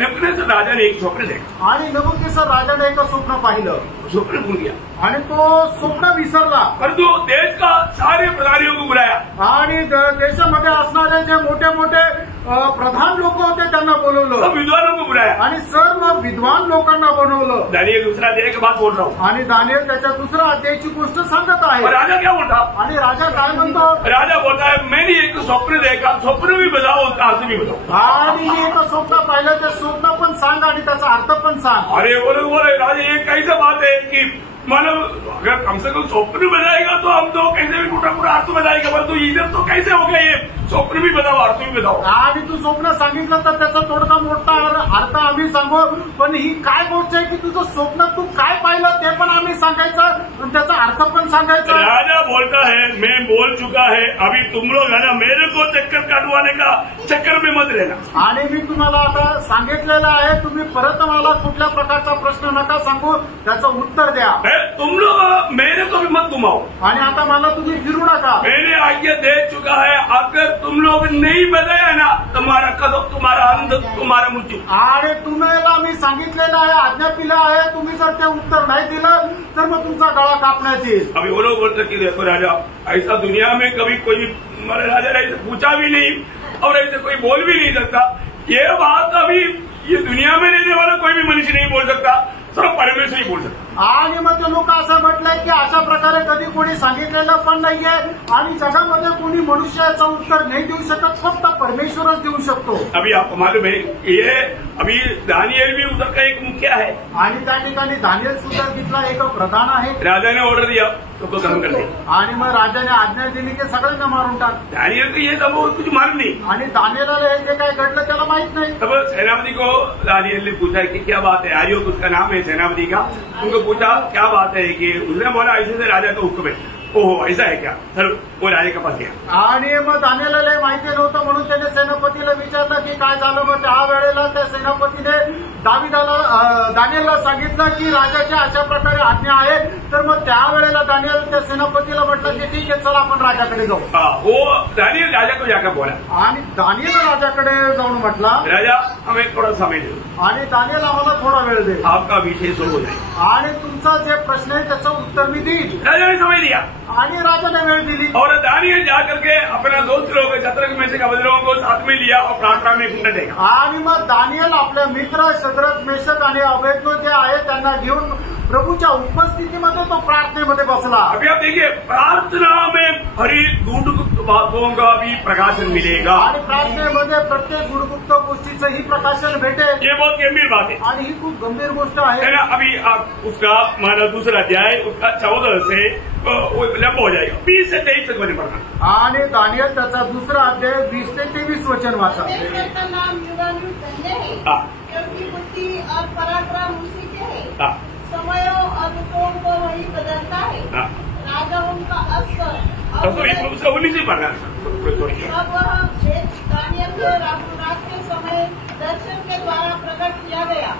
नेबुकदनेस्सर राजा ने एक स्वप्न देखा आणि नेबुकदनेस्सर राजाने एक स्वप्न पाहिलं, स्वप्न भूल गया आणि तो स्वप्न विसरला। परंतु देश का सारे प्रधानियों को बुलाया आणि देशामध्ये असणारे जे मोठे मोठे प्रधान लोक होते त्यांना बोलवलं, सब विद्वानों को बुलाया आणि सर्व विद्वान लोकांना बनवलं। दानिएल दूसरा अध्याय की बात बोल रहा हूँ। आणि दानिएल त्याच्या दुसऱ्या अध्यायाची गोष्ट सांगत और आहे। राजा क्या बोलता? आणि राजा काय म्हणतो? राजा बोलता है मैंने एक स्वप्न देखा, स्वप्न भी बताओ उसका अर्थ भी बताओ। आणि मी एक स्वप्न पाहिलं, ते स्वप्न पण सांग आणि त्याचा अर्थ पण सांग। अरे बोले राजा ये कैसे बात है कि मतलब अगर कम से कम स्वप्न बताएगा तो हम तो कैसे भी टूटा पूरा अर्थ बताएगा, परंतु इधर तो कैसे हो गया, ये स्वप्न भी बताओ अर्थ भी बताओ। आणि तू स्वप्न सांगितलं तर त्याचा थोडका मोठा अर्थ आम्ही सांगू, पण ही काय गोष्ट आहे की तुझं स्वप्न तू काय पाहिलं ते पण आम्ही सांगायचं आणि त्याचा अर्थ पण सांगायचा। राजा बोलता है मैं बोल चुका है, अभी तुम लोग है ना मेरे को चक्कर काटवाने का चक्कर में मत रहना। आणि मी तुम्हाला आता सांगितलेलं आहे, तुम्ही परत मला कुठल्या प्रकारचा प्रश्न नका सांगू, त्याचं उत्तर द्या। तुम लोग मेरे को भी मत घुमाओ, आणि आता मला तुम्ही फिरू नका। मैंने आज्ञा दे चुका है, अगर तुम लोग नहीं बताया ना तुम्हारा कदम, तुम्हारा अंत, तुम्हारा मृत्यू। आणि तुम्हाला मी सांगितलेलं आहे, आज्ञा दिलं आहे, तुम्ही जर ते उत्तर नाही दिलं तर मग तुमचा गळा कापण्यात येईल। अभी वो लोग बोलते कि देखो राजा ऐसा दुनिया में कभी कोई राजा ने ऐसे पूछा भी नहीं और ऐसे कोई बोल भी नहीं सकता। ये बात अभी ये दुनिया में रहने वाला कोई भी मनुष्य नहीं बोल सकता, सिर्फ परमेश्वर ही बोल सकता। आणि मग ते लोक असं म्हटलंय की अशा प्रकारे कधी कोणी सांगितलेलं पण नाहीये आणि जगामध्ये कोणी मनुष्य याचं उत्तर नाही देऊ शकत, फक्त परमेश्वरच देऊ शकतो। अभी आपको मालूम है ये अभी दानिएल भी उधर का एक मुखिया है, आणि त्या ठिकाणी दानिएल सुद्धा तिथला एक प्रधान आहे। राजा ने ऑर्डर दिया तो खत्म कर दे, आणि मग राजाने आज्ञा दिली की सगळ्यांना मारून टाक। दानिएल को ये सब कुछ मालूम नहीं। आणि दानिएलला हे जे काय घडलं त्याला माहित नाही। तब सेनापति को दानिएल ने पूछा कि क्या बात है, आर्योक उसका नाम है सेनापति का, उनको पूछा क्या बात है कि उसने बोला ऐसे से राजा का हुक्म है। ओहो ऐसा है क्या, सर वो राजा के पास गया। आणि मग दानिएलला माहिती नव्हतं म्हणून त्याने सेनापतीला विचारलं की काय झालं। मग त्या वेळेला त्या सेनापतीने दानिएलला सांगितलं की राजाची अशा प्रकारे आज्ञा आहे। तर मग त्यावेळेला दानिएल त्या सेनापतीला म्हटलं की ठीक आहे चला आपण राजाकडे जाऊ। वो दानिएल राजा को जाकर बोला, आणि दानिएल राजाकडे जाऊन म्हटला राजा हमें थोड़ा समय दे, आणि दानिएल आम्हाला थोडा वेळ दे, आपका विषय सोल्व हो जाए, आणि तुमचा जे प्रश्न आहे त्याचं उत्तर मी देईन। राजा ने समय दिया आणि राजाने वेळ दिली और दानिएल जाकर के अपना दोस्त लोग 17 में से लोगों को साथ में लिया और प्रार्थना में घूमने देगा। आणि मग दानिएल आपल्या मित्र शद्रक मेशक आणि अबेदनो जे आहे त्यांना घेऊन प्रभूच्या उपस्थितीमध्ये तो प्रार्थनेमध्ये बसला। अभी आप देखिए प्रार्थना में हरी गुप्त बातों का भी प्रकाशन मिलेगा आणि प्रार्थनेमध्ये प्रत्येक गुडगुप्त गोष्टीचं ही प्रकाशन भेटेल। ये बहुत गंभीर बात है आणि ही खूप गंभीर गोष्ट आहे ना। अभी आप उसका हमारा दूसरा अध्याय उसका 14 से लंबा हो जाएगा, 20 से 23 तक बने पड़ना। आणि दानिएल त्याचा दुसरा अध्याय 20 ते 23 वचन वाचा। परमेश्वर का नाम युगानुयुग धन्य है, क्योंकि बुद्धि और पराक्रम उसी के है। समयों और ऋतुओं को वही बदलता है, राजाओं का अवसर उसका 19 से पढ़ना। अब वह भेद दानिएल के रात के समय दर्शन के द्वारा प्रकट किया गया।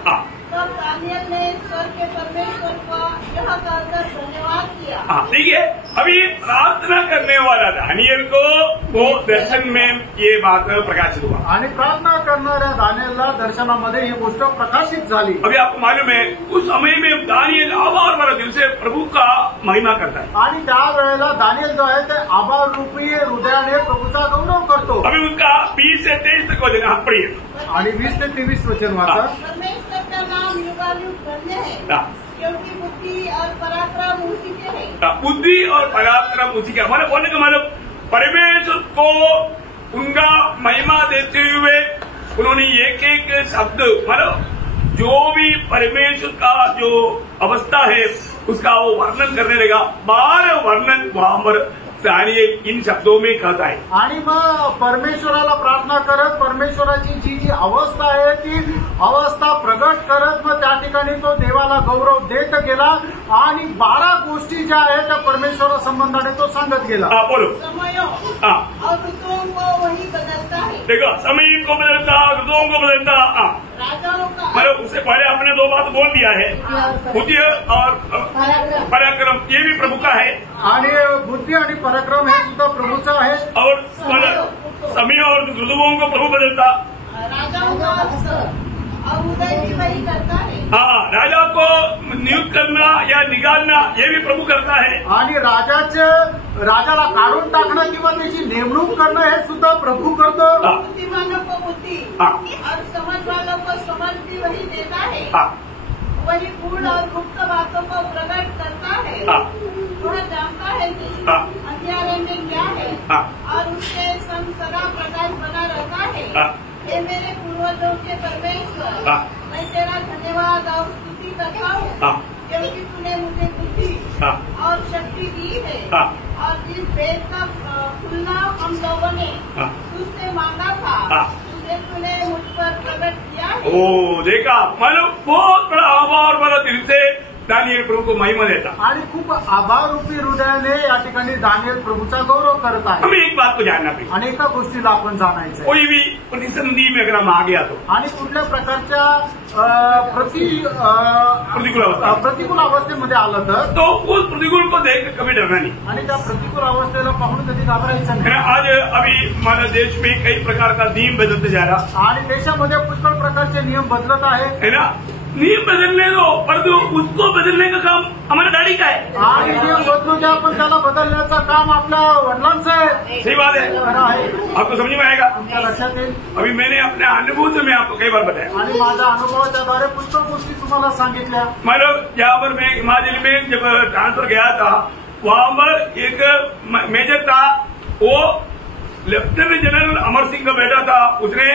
तब दानिएल ने स्वर्ग के परमेश्वर का यह कहकर धन्यवाद किया। देखिए अभी प्रार्थना करने वाला दानिएल को वो दर्शन में ये बात प्रकाशित हुआ, आणि प्रार्थना करणाऱ्या दानिएलला दर्शनामध्ये ही गोष्ट प्रकाशित झाली। अभी आपको मालूम है उस समय में दानिएल आभार भरा दिल से प्रभु का महिमा करता है। आणि त्यावेळेला दानिएल जो आहे ते आभार रूपी हृदयाने प्रभूचा गौरव करतो। अभी उनका 20 से 23 तक वचन आप पढ़िए, आणि 20 ते 23 वचन वाचा। परमेश्वर का नाम युगानुयुग धन्य है, क्योंकि बुद्धि और पराक्रम उसी के है। बुद्धि और पराक्रम उसी का, हमारे बोलने का मतलब परमेश्वर को उनका महिमा देते हुए उन्होंने एक एक शब्द मतलब जो भी परमेश्वर का जो अवस्था है उसका वो वर्णन करने लगा। 12 वर्णन वहां पर दानिएल इन शब्दों में कहता है। आणि मग परमेश्वराला प्रार्थना करत परमेश्वराची जी जी अवस्था आहे ती अवस्था प्रगट करत मग त्या ठिकाणी तो देवाला गौरव देत गेला आणि 12 गोष्टी ज्या आहेत त्या परमेश्वरा संबंधाने तो सांगत गेला। बोलो। समयों हाँ। और ऋतुओं को वही बदलता है। देखो, समय को बदलता, ऋतुओं को बदलता। राजाओं का मतलब उससे पहले आपने 2 बात बोल दिया है, बुद्धि और पराक्रम, ये भी प्रभु का है। आणि बुद्धी आणि पराक्रम हे सुद्धा प्रभूचं आहे। और समय और ऋतुओं को प्रभु बदलता। राजाओं का और उदय भी वही करता है। हाँ, राजा को नियुक्त करना या निकालना ये भी प्रभु करता है। आणि राजाला काढून टाकणं किंवा त्याची नेमणूक करणं हे सुद्धा प्रभू करतो। बुद्धिमानों को बुद्धि और समझ वालों को समझ भी वही देता है। वही पूर्ण और गुप्त बातों को प्रकट करता है। वह जानता है कि अंधियारे में क्या है और उसके संग सदा प्रकाश बना रहता है। ये मेरे पूर्वजों के परमेश्वर, मैं तेरा धन्यवाद और स्तुति करता हूँ क्योंकि तूने मुझे बुद्धि और शक्ति दी है और जिस भेद का खुलना हम लोगों ने तुझसे मांगा था तूने मुझ पर प्रकट किया है। ओ देखा, मतलब बहुत बड़ा आभार वाला दिल से दानिएल प्रभु को महिमा देता आणि खूप आभाररूपी हृदयाने या ठिकाणी दानिएल प्रभूचा गौरव करत आहे। हमें एक बात को जानना पड़ेगा, आणि एका गोष्टीला आपण जाणायचं आहे, कोई भी प्रतिसंधि में अगर हम आ गया तो आणि कुठल्या प्रकारच्या प्रतिकूल अवस्थेमध्ये आलं तर उस प्रतिकूल को देख कभी डरना नहीं। आणि त्या प्रतिकूल अवस्थेला पाहून कधी घाबरायचं नाही। आज अभी हमारे देश में कई प्रकार का नियम बदलते जा रहा आणि देशामध्ये पुष्कळ प्रकारचे नियम बदलत आहे, है ना। नियम बदलने दो, परंतु उसको बदलने का काम हमारे डैडी का है। आणि नियम बदलू द्या पण त्याला बदलण्याचं काम आपल्या वडिलांचं आहे। सही बात है, आपको समझ में आएगा। तुमच्या लक्षात येईल। अभी मैंने अपने अनुभव से मैं आपको कई बार बताया आणि माझ्या अनुभवाच्या द्वारे पुष्कळ गोष्टी तुम्हाला सांगितल्या। मतलब जहाँ पर मैं हिमाचल में जब ट्रांसफर गया था वहाँ पर एक मेजर था, वो लेफ्टिनेंट जनरल अमर सिंह का बेटा था, उसने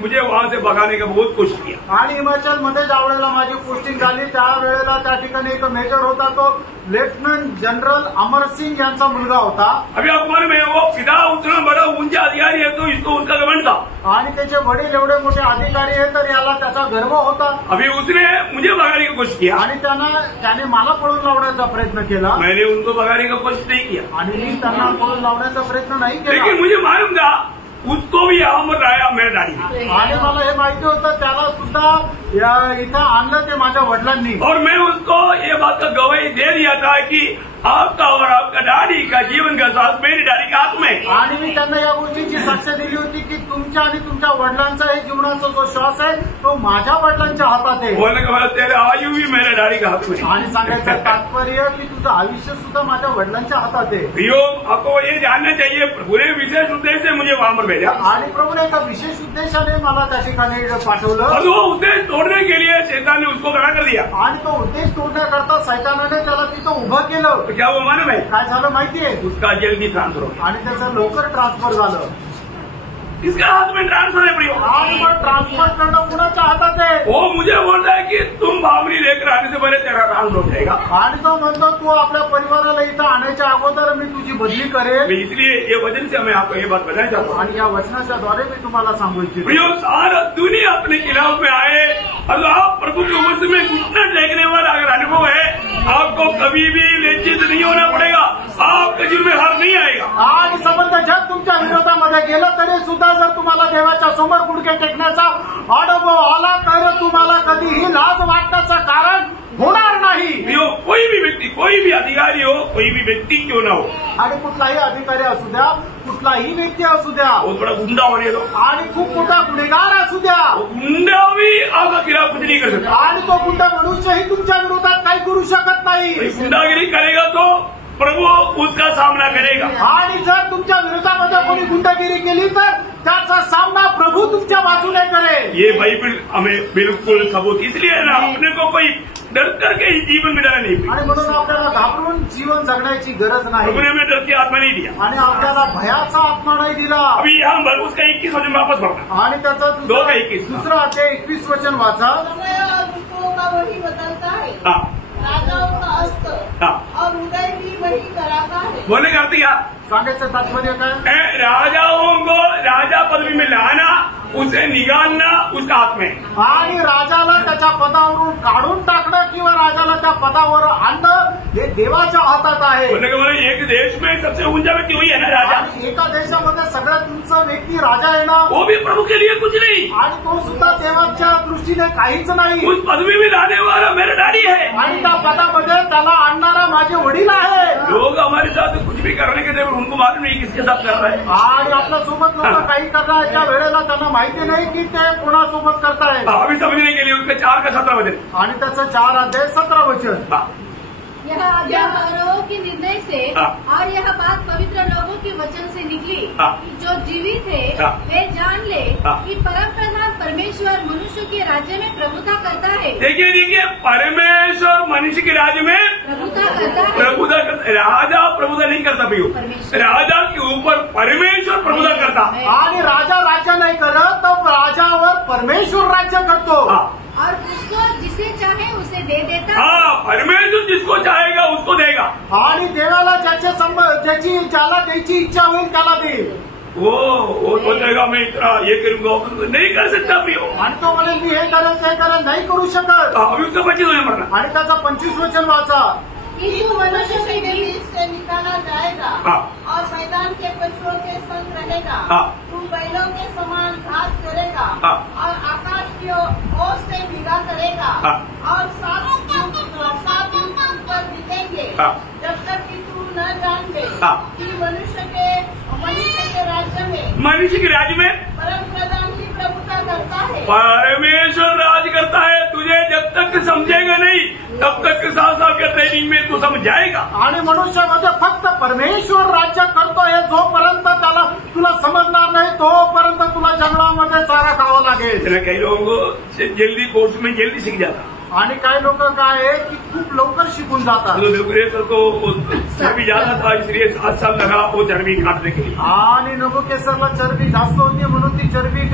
मुझे वहां से भगाने का बहुत कोशिश किया। आणि हिमाचलमध्ये ज्या वेळेला माझी पोस्टिंग झाली त्यावेळेला त्या ठिकाणी एक मेजर होता, तो लेफ्टनंट जनरल अमर सिंह यांचा मुलगा होता। अभी आपको मालूम है वो पिता उतना बड़ा ऊंचा अधिकारी है तो इसको उसका घमंड था। आणि त्याचे वडील एवढे मोठे अधिकारी आहेत तर याला त्याचा गर्व होता। अभी उसने मुझे भगाने की कोशिश किया आणि त्याने मला पळून लावण्याचा प्रयत्न केला। मैंने उनको भगाने की कोशिश नहीं किया आणि मी त्यांना पळून लावण्याचा प्रयत्न नाही केला। लेकिन मुझे मालूम था उसको भी यहाँ पर लाया मेरे डैडी। आणि मला हे माहिती होतं त्याला सुद्धा इथं आणलं ते माझ्या वडिलांनी। और मैं उसको ये बात का गवाही दे दिया था कि आपका और आपका डैडी का जीवन का साथ मेरी डैडी के हाथ में। आणि मी त्यांना या गोष्टीची साक्ष दिली होती की तुमच्या आणि तुमच्या वडिलांचा हे जीवनाचा जो श्वास आहे तो माझ्या वडिलांच्या हातात आहे। बोलने का मतलब तेरे आयु भी मेरे डैडी के हाथ में। आणि सांगायचं तात्पर्य की तुझं आयुष्य सुद्धा माझ्या वडिलांच्या हातात आहे। प्रियो, आपको ये जानना चाहिए पूरे विशेष उद्देश्य से मुझे वहां पर भेजा आणि प्रभूने एका विशेष उद्देशाने मला त्या ठिकाणी पाठवलं। और वो उद्देश्य तोड़ने के लिए शैतान ने उसको खड़ा कर दिया। आणि तो उद्देश तोडण्याकरता सैतानाने त्याला तिथं उभं केलं। तो क्या वो मालूम है काय झालं माहितीये? उसका जल्दी ट्रांसफर हो आणि त्याचं लवकर ट्रान्सफर झालं। किसका हाथ में ट्रांसफर है प्रियो? आणि मग ट्रान्सफर करणं कुणाच्या हातात आहे? वो मुझे बोलता है कि तुम बावरी लेकर आने से पहले तेरा ट्रांसफर हो जाएगा। आणि तो म्हणतो तू आपल्या परिवाराला इथं आणायच्या अगोदर मी तुझी बदली करेल। इसलिए ये वचन से मैं आपको ये बात बताना चाहता हूँ। आणि या वचनाच्या द्वारे मी तुम्हाला सांगू इच्छितो। प्रियो, सारा दुनिया अपने खिलाफ में आए और आप प्रभु के वश में घुटना टेकने वाला अगर अनुभव है आपको कभी भी लज्जित नहीं होना पड़ेगा, आपके जीवन में हार नहीं आएगा। आणि संबंध जग तुमच्या विरोधामध्ये गेलं तरी सुद्धा जर तुम्हाला देवाच्या समोर गुडघे टेकण्याचा अनुभव आला तर तुम्हाला कधीही लाज वाटण्याचं कारण होणार नाही। कोई भी व्यक्ति, कोई भी अधिकारी हो, कोई भी व्यक्ति क्यों ना हो, आणि कुठलाही अधिकारी असू द्या, कुठलाही व्यक्ती असू द्या, बहुत बड़ा गुंडा होने दो आणि खूप मोठा गुन्हेगार असू द्या, गुंडा भी आपका खिलाफ कुछ नहीं कर सकता। आणि तो गुंडा मनुष्यही तुमच्या विरोधात काही करू शकत नाही। गुंडागिरी करेगा तो प्रभु उसका सामना करेगा। आणि जर तुमच्या विरोधामध्ये कोणी गुंडागिरी केली तर त्याचा सामना प्रभू तुमच्या बाजूने करेल। ये बाइबल हमें बिल्कुल सबूत, इसलिए ना अपने को कोई डर करके ही जीवन में डाला नहीं। आणि म्हणून आपल्याला घाबरून जीवन जगण्याची गरज नाही। प्रभु ने हमें डर की आत्मा नहीं दिया आणि आपल्याला भयाचा आत्मा नाही दिला। अभी यहाँ पर उसका 21 वचन वापस पढ़ना। आणि त्याचा दुसरा अध्याय 21 वचन वाचा। समय और ऋतुओं का वही बदलता है, राजाओं का अस्त और उदय भी वही कराता है। बोलने का अर्थ क्या? सांगायचं तात्पर्य काय? राजाओं को राजा पदवी में लाना, उसे निकालना उसका हाथ में। आणि राजाला त्याच्या पदावरून काढून टाकणं किंवा राजाला त्या पदावर आणणं हे देवाच्या हातात आहे। एक देश में सबसे ऊंचा व्यक्ति वही है ना, राजा। आणि एका देशामध्ये सगळ्यात उंच व्यक्ती राजा आहे ना, वो भी प्रभु के लिए कुछ नहीं, आणि तो सुद्धा देवाच्या दृष्टीने काहीच नाही। उस पदवी में लाने वाला मेरा डैडी है, आणि त्या पदामध्ये त्याला आणणारा माझे वडील आहे। लोग हमारे साथ कुछ भी करने के लिए उनको मालूम नहीं किसके साथ कर रहे हैं। आणि आपल्या सोबत लोक काही करण्याच्या वेळेला त्यांना माहिती नाही की ते कोणासोबत करताय। अभी समझने के लिए उसके 4 का 17 वचन, आणि त्याचं 4 अध्याय 17 वचन। यह आज्ञा फरोह के निर्णय से और यह बात पवित्र लोगों के वचन से निकली कि जो जीवित है वे जान ले कि परम प्रधान परमेश्वर मनुष्य के राज्य में प्रभुता करता है। देखिए परमेश्वर मनुष्य के राज्य में प्रभुता करता है। प्रभुता करता, राजा प्रभुता नहीं करता भैया, राजा के ऊपर परमेश्वर प्रभुता करता। आणि राजा राज्य नाही करत, तर राजावर परमेश्वर राज्य करतो। और उसको जिसे चाहे उसे दे देता। परमेश्वर जिसको चाहेगा उसको देगा। आणि देवाला ज्याची ज्याला द्यायची इच्छा होईल त्याला देईल। वो बोलेगा मैं इतना ये करूंगा, नहीं कर सकता भैया। आणि तो म्हणेल मी हे करेल ते करेल, नाही करू शकत। अभी उसका 25 वचन पढ़ना। आणि त्याचा 25 वचन वाचा। कि तू मनुष्य के बीच से निकाला जाएगा और मैदान के पशुओं के संग रहेगा। तू बैलों के समान घास चरेगा और आकाश की ओर से भीगा करेगा और 7 युग पर बीतेंगे जब तक कि तू न जान ले कि मनुष्य के राज्य में परम प्रधान की प्रभुता करता है। परमेश्वर राज करता है। तुझे जब तक समझेगा नहीं तब तक 7 साल के ट्रेनिंग में तू समझ जाएगा। आणि मनुष्यामध्ये फक्त परमेश्वर राज्य करतोय, जोपर्यंत त्याला तुला समजणार नाही तोपर्यंत तुला जंगलामध्ये चारा खावा लागेल। कई लोगों को जल्दी कोर्स में जल्दी सीख जाता, आणि काही लोक काय आहे की खूप लवकर शिकून जातात। तो चरबी ज्यादा था इसलिए 7 साल लगा वो चरबी काटने के लिए। आणि नबुकेसरला चरबी जास्त होती म्हणून ती चरबी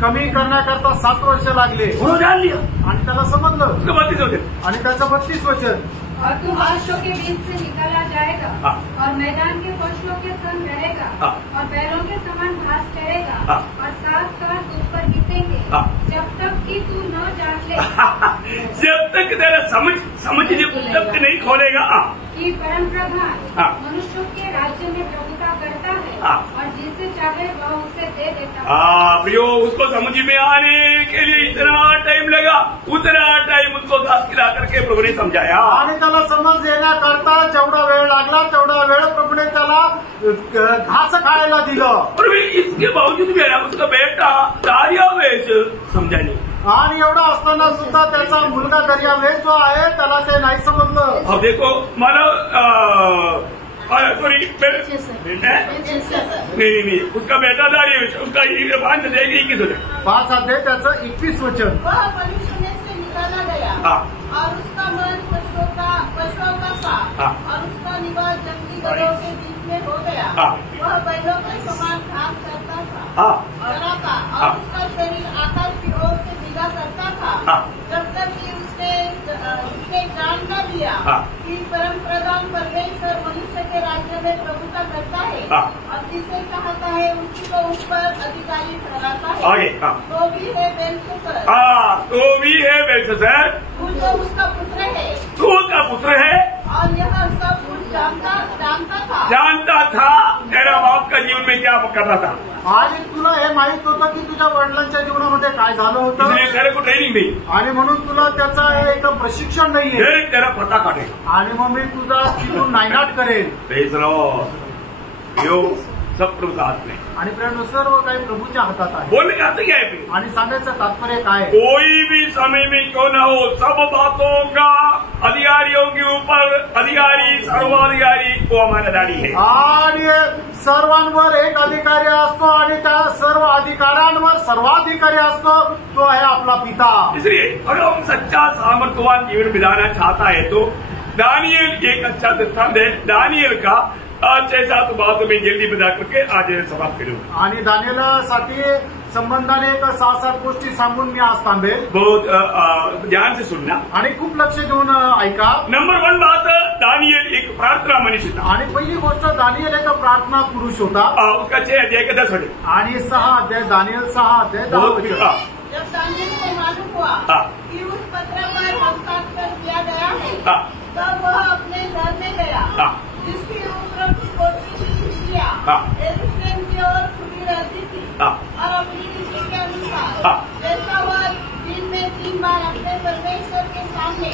कमी करण्याकरता 7 वर्ष लागले। वो जान लिया आणि त्याला समजलं। 32 वचन, आणि त्याचं 32 वचन। और तू मनुष्यों के बीच से निकाला जाएगा और मैदान के पशुओं के संग रहेगा और बैलों के समान घास चरेगा और 7 साल तुझ पर बीतेंगे जब तक कि तू न जान ले। जब तक तेरा समझ जब तक नहीं खोलेगा कि परम प्रधान मनुष्यों के राज्य में प्रभुता करता है और जिसे चाहे वह उसे दे देता है। प्रियो उसको समझ में आने के लिए इतना टाइम लगा, उतना टाइम उसको घास खिला करके प्रभु ने समझाया। आणि त्याला समज येण्याकरता जेवढा वेळ लागला तेवढा वेळ प्रभूने त्याला घास खायला दिलं। और इसके बावजूद भी उसका बेटा दार्यावेश समझा नहीं। आणि एवढा असताना सुद्धा त्याचा मुलगा दर्यावेश जो आहे त्याला ते नाही समजलं। अब देखो मला सॉरी नहीं उसका बेटा दार्यावेश, उसका 21 वचन। 5 अध्याय त्याचं 21 वचन। वह मनुष्य में से निकाला गया और उसका मन पशुओं का सा और उसका निवास जंगली गधों के बीच में हो गया। वह बैलों के समान घास करता था और उसका शरीर आकाश की ओर से भीगा करता था जब तक कि उसने जान न लिया कि परम प्रधान परमेश्वर मनुष्य के राज्य में प्रभुता करता है और जिसे चाहता है उसी को ऊपर अधिकारी ठहराता है। तो भी है बेलशस्सर, तो भी है बेलशस्सर, तू तो उसका पुत्र है, तू उसका पुत्र है और यह सब कुछ जानता था तेरा बाप का जीवन में क्या कर रहा था। आणि तुला हे माहित होतं की तुझ्या वडिलांच्या जीवनामध्ये काय झालं होतं, इसलिए तेरे को ट्रेनिंग नहीं, आणि म्हणून तुला त्याचा एक प्रशिक्षण नाहीये, तेरा पता काटेगा आणि मग मी तुझा तिथून नायनाट करेल। सब प्रभु का हाथ में, आणि प्रेम सर्व काही प्रभूच्या हातात आहे। बोलने का अर्थ क्या है? आणि सांगायचं तात्पर्य काय? कोई भी समय में क्यों न हो, सब बातों का अधिकारियों के ऊपर अधिकारी सर्वाधिकारी वो हमारा दाढ़ी है। आणि सर्वांवर एक अधिकारी असतो आणि त्या सर्व अधिकाऱ्यांवर सर्वाधिकारी असतो, तो आहे आपला पिता। इसलिए अगर हम सच्चा सामर्थ्यवान जीवन बिताना चाहता है तो दानियल एक अच्छा दृष्टांत है। दानियल का 6-7 बातों में जल्दी बता करके आज समाप्त करूंगा। आणि दानियलसाठी संबंधाने एक 6-7 गोष्टी सांगून मी आज थांबेल. बहुत ध्यान से सुनना. आणि खूप लक्ष देऊन ऐका. नंबर 1 बात, दानियल एक प्रार्थना मनुष्य था. आणि पहिली गोष्ट, दानियल एक प्रार्थना पुरुष होता. उसका 6 अध्याय के 10 वचन. आणि 6 अध्याय, दानियल 6 अध्याय 10 वचन. जब दानियल को मालूम हुआ कि उस पत्र पर हस्ताक्षर किया गया है, तब वह अपने घर में गया, जिसकी ऊपर की कोठी की खिड़कियां यरूशलेम की ओर खुली रहती थी, और अपनी रीति के अनुसार जैसा वह दिन में 3 बार अपने परमेश्वर के सामने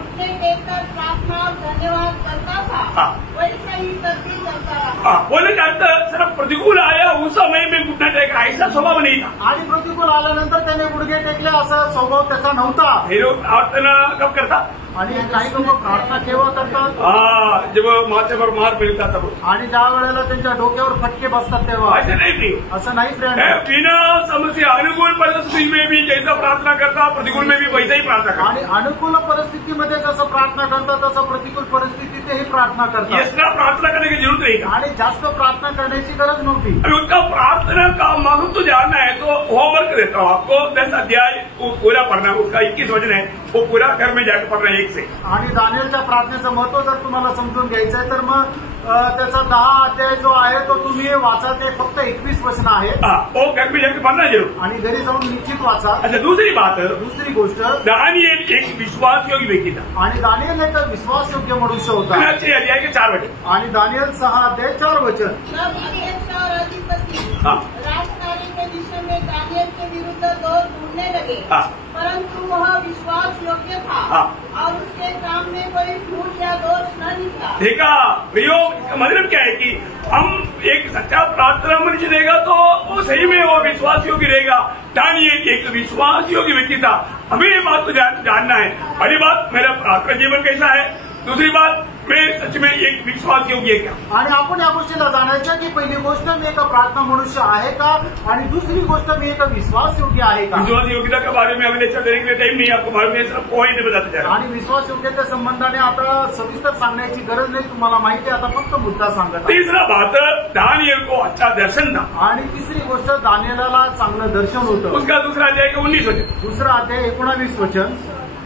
उठने टेककर प्रार्थना और धन्यवाद करता था, वैसा ही तभी करता रहा. बोलने का अर्थ, सिर्फ प्रतिकूल आया उस समय में घुटना टेका ऐसा स्वभाव नहीं था. आणि प्रतिकूल आल्यानंतर त्याने गुडघे टेकले असा स्वभाव त्याचा नव्हता. हे लोग प्रार्थना कब करता? आणि काही लोक प्रार्थना केव्हा करतात? जब माथ्यावर मार मिळता तब. आणि ज्या वेळेला त्यांच्या डोक्यावर फटके बसतात तेव्हा. ऐसे नहीं थी. असं नाही फ्रेंड. बिना समस्या अनुकूल परिस्थिती में भी जैसा प्रार्थना करता, प्रतिकूल में भी वैसा ही प्रार्थना करता. आणि अनुकूल परिस्थितीमध्ये जसं प्रार्थना करतात तसं प्रतिकूल परिस्थितीतही प्रार्थना करतात. एक्स्ट्रा प्रार्थना करने की जरूरत नहीं. आणि जास्त प्रार्थना करण्याची गरज नव्हती. अभी उनका प्रार्थना का महत्व जानना है तो होमवर्क देता हूँ आपको. 10 अध्याय पूरा पढ़ना, उसका 21 वचन है, वो पूरा घर में जाकर पढ़ना 1 से. आणि दानियलच्या प्रार्थनेचं महत्व जर तुम्हाला समजून घ्यायचं आहे तर मग त्याचा 10 अध्याय जो आहे तो तुम्ही वाचा. ते फक्त 21 वचन आहे. वो घर में जाकर पढ़ना जरूर. आणि घरी जाऊन निश्चित वाचा. अच्छा, दूसरी बात, दुसरी गोष्ट, दानियल एक विश्वासयोग्य व्यक्ती था. आणि दानियल एक विश्वासयोग्य मनुष्य होता. 6 अध्याय के 4 वचन. आणि दानियल 6 अध्याय 4 वचन. तब अध्यक्ष और अधिपति राजकारी के विषय में दानियल के विरुद्ध दोष ढूंढने लगे, परंतु वह विश्वास योग्य था और उसके काम में कोई झूठ या दोष न निकला. देखा प्रयोग, इसका मतलब क्या है कि हम एक सच्चा प्रार्थना मनुष्य देगा तो वो सही में वो विश्वास योग्य रहेगा. दानियल एक विश्वास योग्य व्यक्ति था. हमें ये बात को जानना है. पहली बात, मेरा प्रार्थना जीवन कैसा है. दूसरी बात, मैं सच में एक विश्वास योग्य क्या. आणि आपण या गोष्टीला जाणायचं की पहिली गोष्ट, मी एक प्रार्थना मनुष्य आहे का, आणि दुसरी गोष्ट, मी एक विश्वास योग्य आहे का. विश्वास योग्यता के बारे में अभी लेक्चर देने के लिए टाइम नहीं, आपको मालूम है, सिर्फ पॉइंट बताते जा रहा हूं. आणि विश्वास योग्यतेच्या संबंधाने आता सविस्तर सांगण्याची गरज नाही, तुम्हाला माहिती आहे. आता फक्त मुद्दा सांगत. तीसरा बात, दानियल को अच्छा दर्शन था. आणि तिसरी गोष्ट, दानियलाला चांगलं दर्शन होतं. उसका दूसरा अध्याय के 19 वचन. दुसरा अध्याय 19 वचन.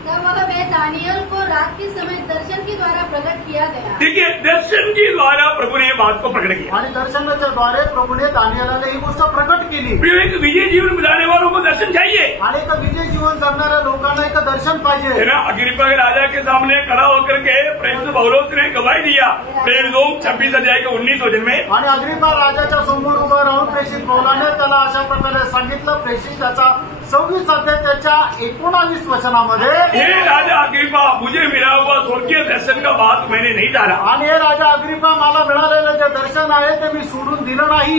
तब वह दानियल को रात के समय दर्शन के द्वारा प्रकट किया गया. देखिए, दर्शन के द्वारा प्रभु ने ये बात को प्रकट किया. आणि दर्शनाच्या द्वारे प्रभूने दानियलाला ही गोष्ट प्रकट केली. एक विजय जीवन बिताने वालों को दर्शन चाहिए. आणि एक विजय जीवन जगणाऱ्या लोकांना एक दर्शन पाहिजे. है ना. अग्रिप्पा के राजा के सामने खड़ा होकर के प्रेरित पौलुस ने गवाही दिया. प्रेरित 26 अध्याय के 19 वचन में. आणि अग्रिप्पा राजाच्या समोर उभं राहून प्रेषित पौलाने त्याला अशा प्रकारे सांगितलं. प्रेषित त्याचा 26 अध्याय त्याच्या 19 वचनामध्ये, हे राजा अग्रिप्पा, मुझे मिला हुआ स्वर्गीय दर्शन का बात मैंने नहीं डाला. आणि हे राजा अग्रिप्पा, मला मिळालेलं जे दर्शन आहे ते मी सोडून दिलं नाही.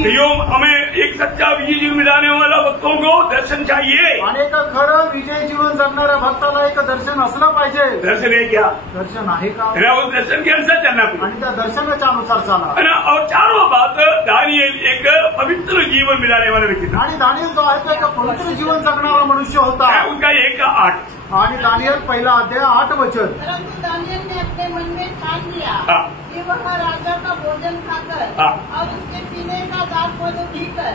हमें एक सच्चा विजय जीवन मिलाने वाला भक्तों को दर्शन चाहिए. आणि एक खरं विजय जीवन जगणाऱ्या भक्ताला एक दर्शन असलं पाहिजे. दर्शन है क्या? दर्शन आहे का? उस दर्शन के अनुसार चलना पड़ेगा. आणि त्या दर्शनाच्या अनुसार चाला. है ना. और चारों बात, दानियल एक पवित्र जीवन मिलाने वाला व्यक्ति था. आणि दानियल जो आहे तो एक पवित्र जीवन जगणारा मनुष्य होता. उनका 1:8. आणि दानियल पहिला अध्याय 8 वचन. परंतु दानियल ने अपने मन में ठान लिया कि वह राजा का भोजन खाकर और उसके पीने का दास मधु पीकर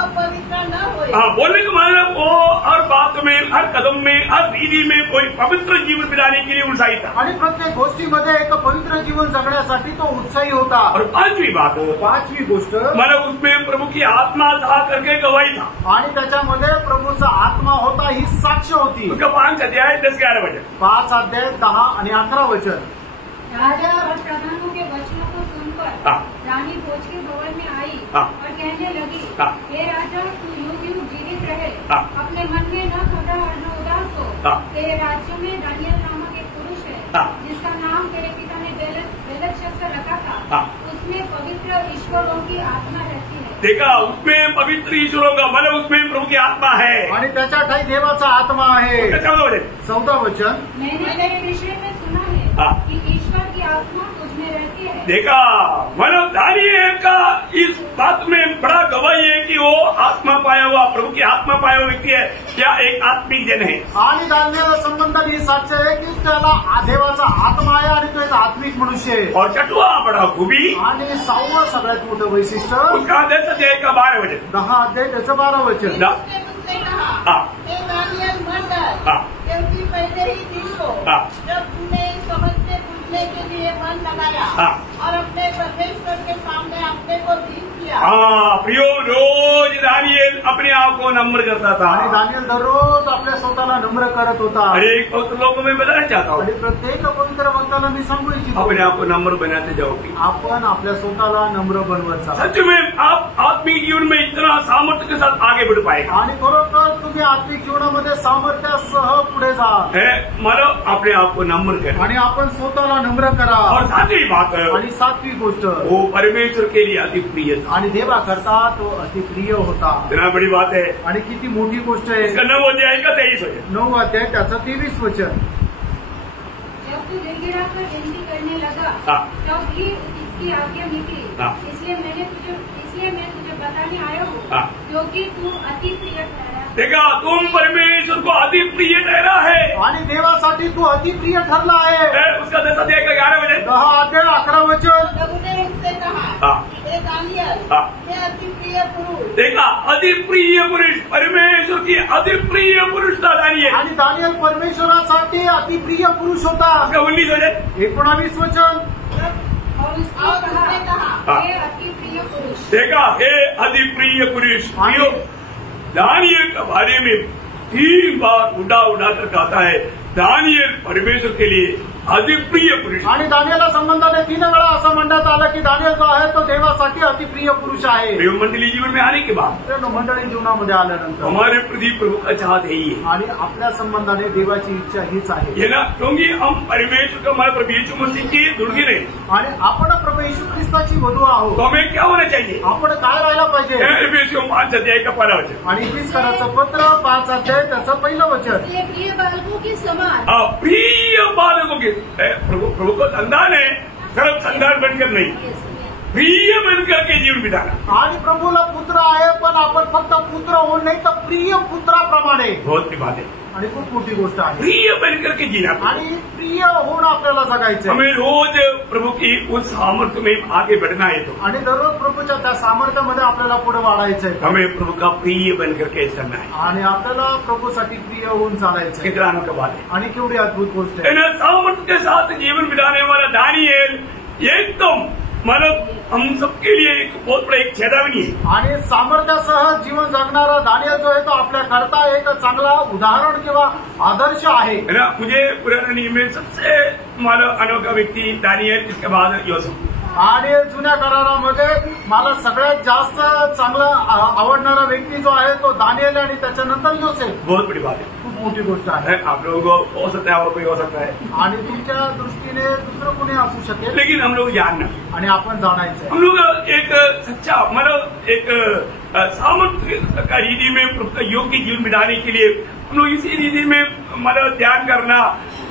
अपवित्र न हो. बोलने का मतलब वो हर बात में, हर कदम में, हर विधि में कोई पवित्र जीवन बिताने के लिए उत्साही था. आणि प्रत्येक गोष्टीमध्ये एक पवित्र जीवन जगण्यासाठी तो उत्साही होता. और पांचवी बात, पाचवी गोष्ट, मतलब उसमें प्रभु की आत्मा था करके गवाही था. आणि त्याच्यामध्ये प्रभूचा आत्मा होता ही साक्ष होती. उसका 5 अध्याय 10-11 वचन. 5 अध्याय 10 आणि 11 वचन. राजा और प्रधानों के वचनों को सुनकर रानी भोज के भवन में आई और कहने लगी, हे राजा, तू युग जीवित रहे, अपने मन में न घबरा और न उदास हो. तेरे राज्य में दानियल नामक एक पुरुष है, जिसका नाम तेरे पिता ने बेलतशस्सर रखा था. उसमें पवित्र ईश्वरों की आत्मा रहती है. देखा, उसमें पवित्र ईश्वरों का मतलब उसमें प्रभु की आत्मा है. आणि त्याच्या ठाई देवाचा आत्मा आहे. 14 वचन. 14 वचन. मैंने तेरे विषय में सुना है कि ईश्वर की आत्मा तुझ में रहती है। देखा, मानो दानिएल का इस बात में बड़ा गवाही है कि वो आत्मा पाया हुआ, प्रभु की आत्मा पाया हुआ व्यक्ती है, या एक आत्मिक जन है। आणि दानिएल संबंधात ही साक्ष आहे की त्याला देवाचा आत्मा आहे आणि तो एक आत्मिक मनुष्य आहे। और छठवा बड़ा खूबी आणि 6वं सगळ्यात मोठं वैशिष्ट्य उसका 10 अध्याय का 12 वचन, 10 अध्याय त्याचं 12 वचन। उसने मुझसे कहा, हे दानिएल मत डर, क्योंकि पहले ही दिन को जब तूने समझने बुझने के लिए मन लगाया और अपने परमेश्वर के सामने अपने को दीन किया। प्रियो, रोज दानिएल अपने आप को नम्र करता था। आणि दानिएल दररोज आपल्या स्वतःला नम्र करत होता। अरे एक पवित्र लोगों में बताना चाहता हूँ, आणि प्रत्येक पवित्र भक्ताला मी सांगू इच्छितो, अपने आप को नम्र बनाते जाओगे, आपण आपल्या स्वतःला नम्र बनवत जा। सच में आप आत्मिक जीवन में इतना सामर्थ्य के साथ आगे बढ़ पाएगा। आणि खरोखर तुम्ही आत्मिक जीवनामध्ये सामर्थ्यासह पुढे जा। मला अपने आप को नम्र करें आणि आपण स्वतःला नम्र करा। और सातवीं बात, आणि 7वी गोष्ट, वो परमेश्वर के लिए अति प्रिय था। आणि देवा करता तो अति प्रिय होता। इतना बड़ी बात है। आणि किती मोठी गोष्ट आहे। इसका 9 अध्याय का 23 वचन, 9 अध्याय त्याचं 23 वचन। जब तू गिड़गिड़ाकर विनती करने लगा तब भी इसकी आज्ञा मिटी, इसलिए मैं तुझे बताने आया हूँ, क्योंकि तू अति प्रिय ठहरा। देखा, तुम परमेश्वर को अति प्रिय ठहरा है आणि देवासाठी तू अति प्रिय ठरला आहे। उसका 10 अध्याय का 11 वचन, 10 अध्याय 11 वचन। प्रभु ने उससे कहा, हे दानिएल, हे अति प्रिय पुरुष। देखा, अति प्रिय पुरुष, परमेश्वर की अति प्रिय पुरुष था दानिएल। आणि दानिएल परमेश्वरासाठी अति प्रिय पुरुष होता। उसका 19 वचन, 19 वचन। और उसने कहा, हे अति प्रिय पुरुष। देखा, हे अति प्रिय पुरुष। दानिएल के बारे में 3 बार उड़ा कर कहता है, दानिएल परमेश्वर के लिए अति प्रिय पुरुष। आणि दानिएला संबंधाने 3 वेळा असं म्हणण्यात आलं की दानिएल जो आहे तो देवासाठी अतिप्रिय पुरुष आहे। प्रिय मंडली जीवन में आने के बाद, मंडळी जीवनामध्ये आल्यानंतर हमारे प्रति प्रभु का चाहत है ही है। आणि आपल्या संबंधाने देवाची इच्छा हीच आहे। ये ना, क्योंकि हम परमेश्वर का, हमारे प्रभु यीशु मसीह की दुल्हन है आणि आपण प्रभु येशू ख्रिस्ताची वधू आहोत। तो हमें क्या होना चाहिए? आपण काय राहायला पाहिजे? एफेसियों 5 अध्याय का 1 वचन, आणि 20 कराचं पत्र 5 अध्याय त्याचं 1 वचन। प्रिय बालकों के समान, प्रिय बालकों के, प्रभु को संतान है, सिर्फ संतान बनकर नहीं, प्रिय बनकर के जीवन बिताना। आणि प्रभूला पुत्र आहे, पण आपण फक्त पुत्र होऊन नाही तर प्रिय पुत्राप्रमाणे। बहुत बड़ी बात है, आणि खूप मोठी गोष्ट आहे। प्रिय बनकर के जीना, आणि प्रिय होऊन आपल्याला जगायचं। हमें रोज प्रभु की उस सामर्थ्य में आगे बढ़ना है। तो आणि दररोज प्रभूच्या त्या सामर्थ्यामध्ये आपल्याला पुढे वाढायचंय। हमें प्रभु का प्रिय बनकर के चलना है आणि आपल्याला प्रभूसाठी प्रिय होऊन चालायचं। कितना अनोखा बात है। आणि केवढी अद्भुत गोष्ट आहे। सामर्थ्य के साथ जीवन बिताने वाला दानिएल एकदम, मतलब हम सबके लिए एक बहुत बड़ा एक चेतावनी है। आणि सामर्थ्यासह जीवन जगणारा दानिएल जो आहे तो आपल्या करता एक चांगला उदाहरण किंवा आदर्श आहे। मुझे पुराने नियम में सबसे मला अनोखा व्यक्ती दानिएल, इसके बाद योसेफ। आणि जुन्या करारामध्ये मला सगळ्यात जास्त चांगला आवडणारा व्यक्ती जो आहे तो दानिएल आणि त्याच्यानंतर योसेफ। बहुत बड़ी बात है, खूप मोठी गोष्ट आहे। आप लोगों को हो सकता है और कोई हो सकता है, आणि तुमच्या दृष्टीने दुसरं कोणी असू शकेल, लेकिन हम लोग जानना, आणि आपण जाणायचं हम लोग एक सच्चा, मतलब एक सामर्थ्य का रीति में योग्य जीवन बिताने के लिए हम लोग इसी रीति में मतलब ध्यान करना,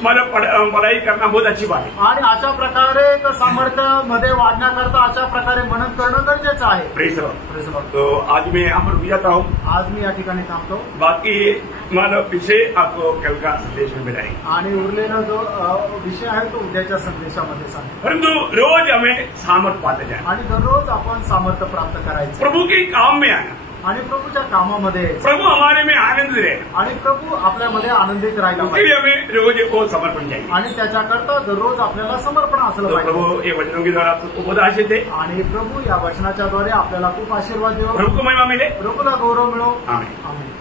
मतलब पढ़ाई करना बहुत अच्छी बात है। आणि अशा प्रकारे एक सामर्थ्यामध्ये वाढण्याकरता अशा प्रकारे मनन करणं गरजेचं आहे। Praise Lord. तो आज मैं यहाँ पर रुक जाता हूँ, आज मी या ठिकाणी थांबतो। बाकी मतलब विषय आपको कल का संदेश में मिलाएंगे, आणि उरलेला जो विषय आहे तो उद्याच्या संदेशामध्ये सांगेल। परंतु रोज हमें सामर्थ्य पाते जाए, आणि दररोज आपण सामर्थ्य प्राप्त करायचं, प्रभु के काम में आना, आणि प्रभूच्या कामामध्ये, प्रभु हमारे में आनंद रहे, आणि प्रभू आपल्यामध्ये आनंदित राहायला पाहिजे। हमें रोज को समर्पण चाहिए, आणि त्याच्याकरता दररोज आपल्याला समर्पण असलं तो पाहिजे। प्रभु ये वचनों के द्वारा आपको बहुत आशीष दे, आणि प्रभू या वचनाच्या द्वारे आपल्याला खूप आशीर्वाद देव, प्रभु को महिमा मिले, प्रभूला गौरव मिळो। आमीन। आमीन।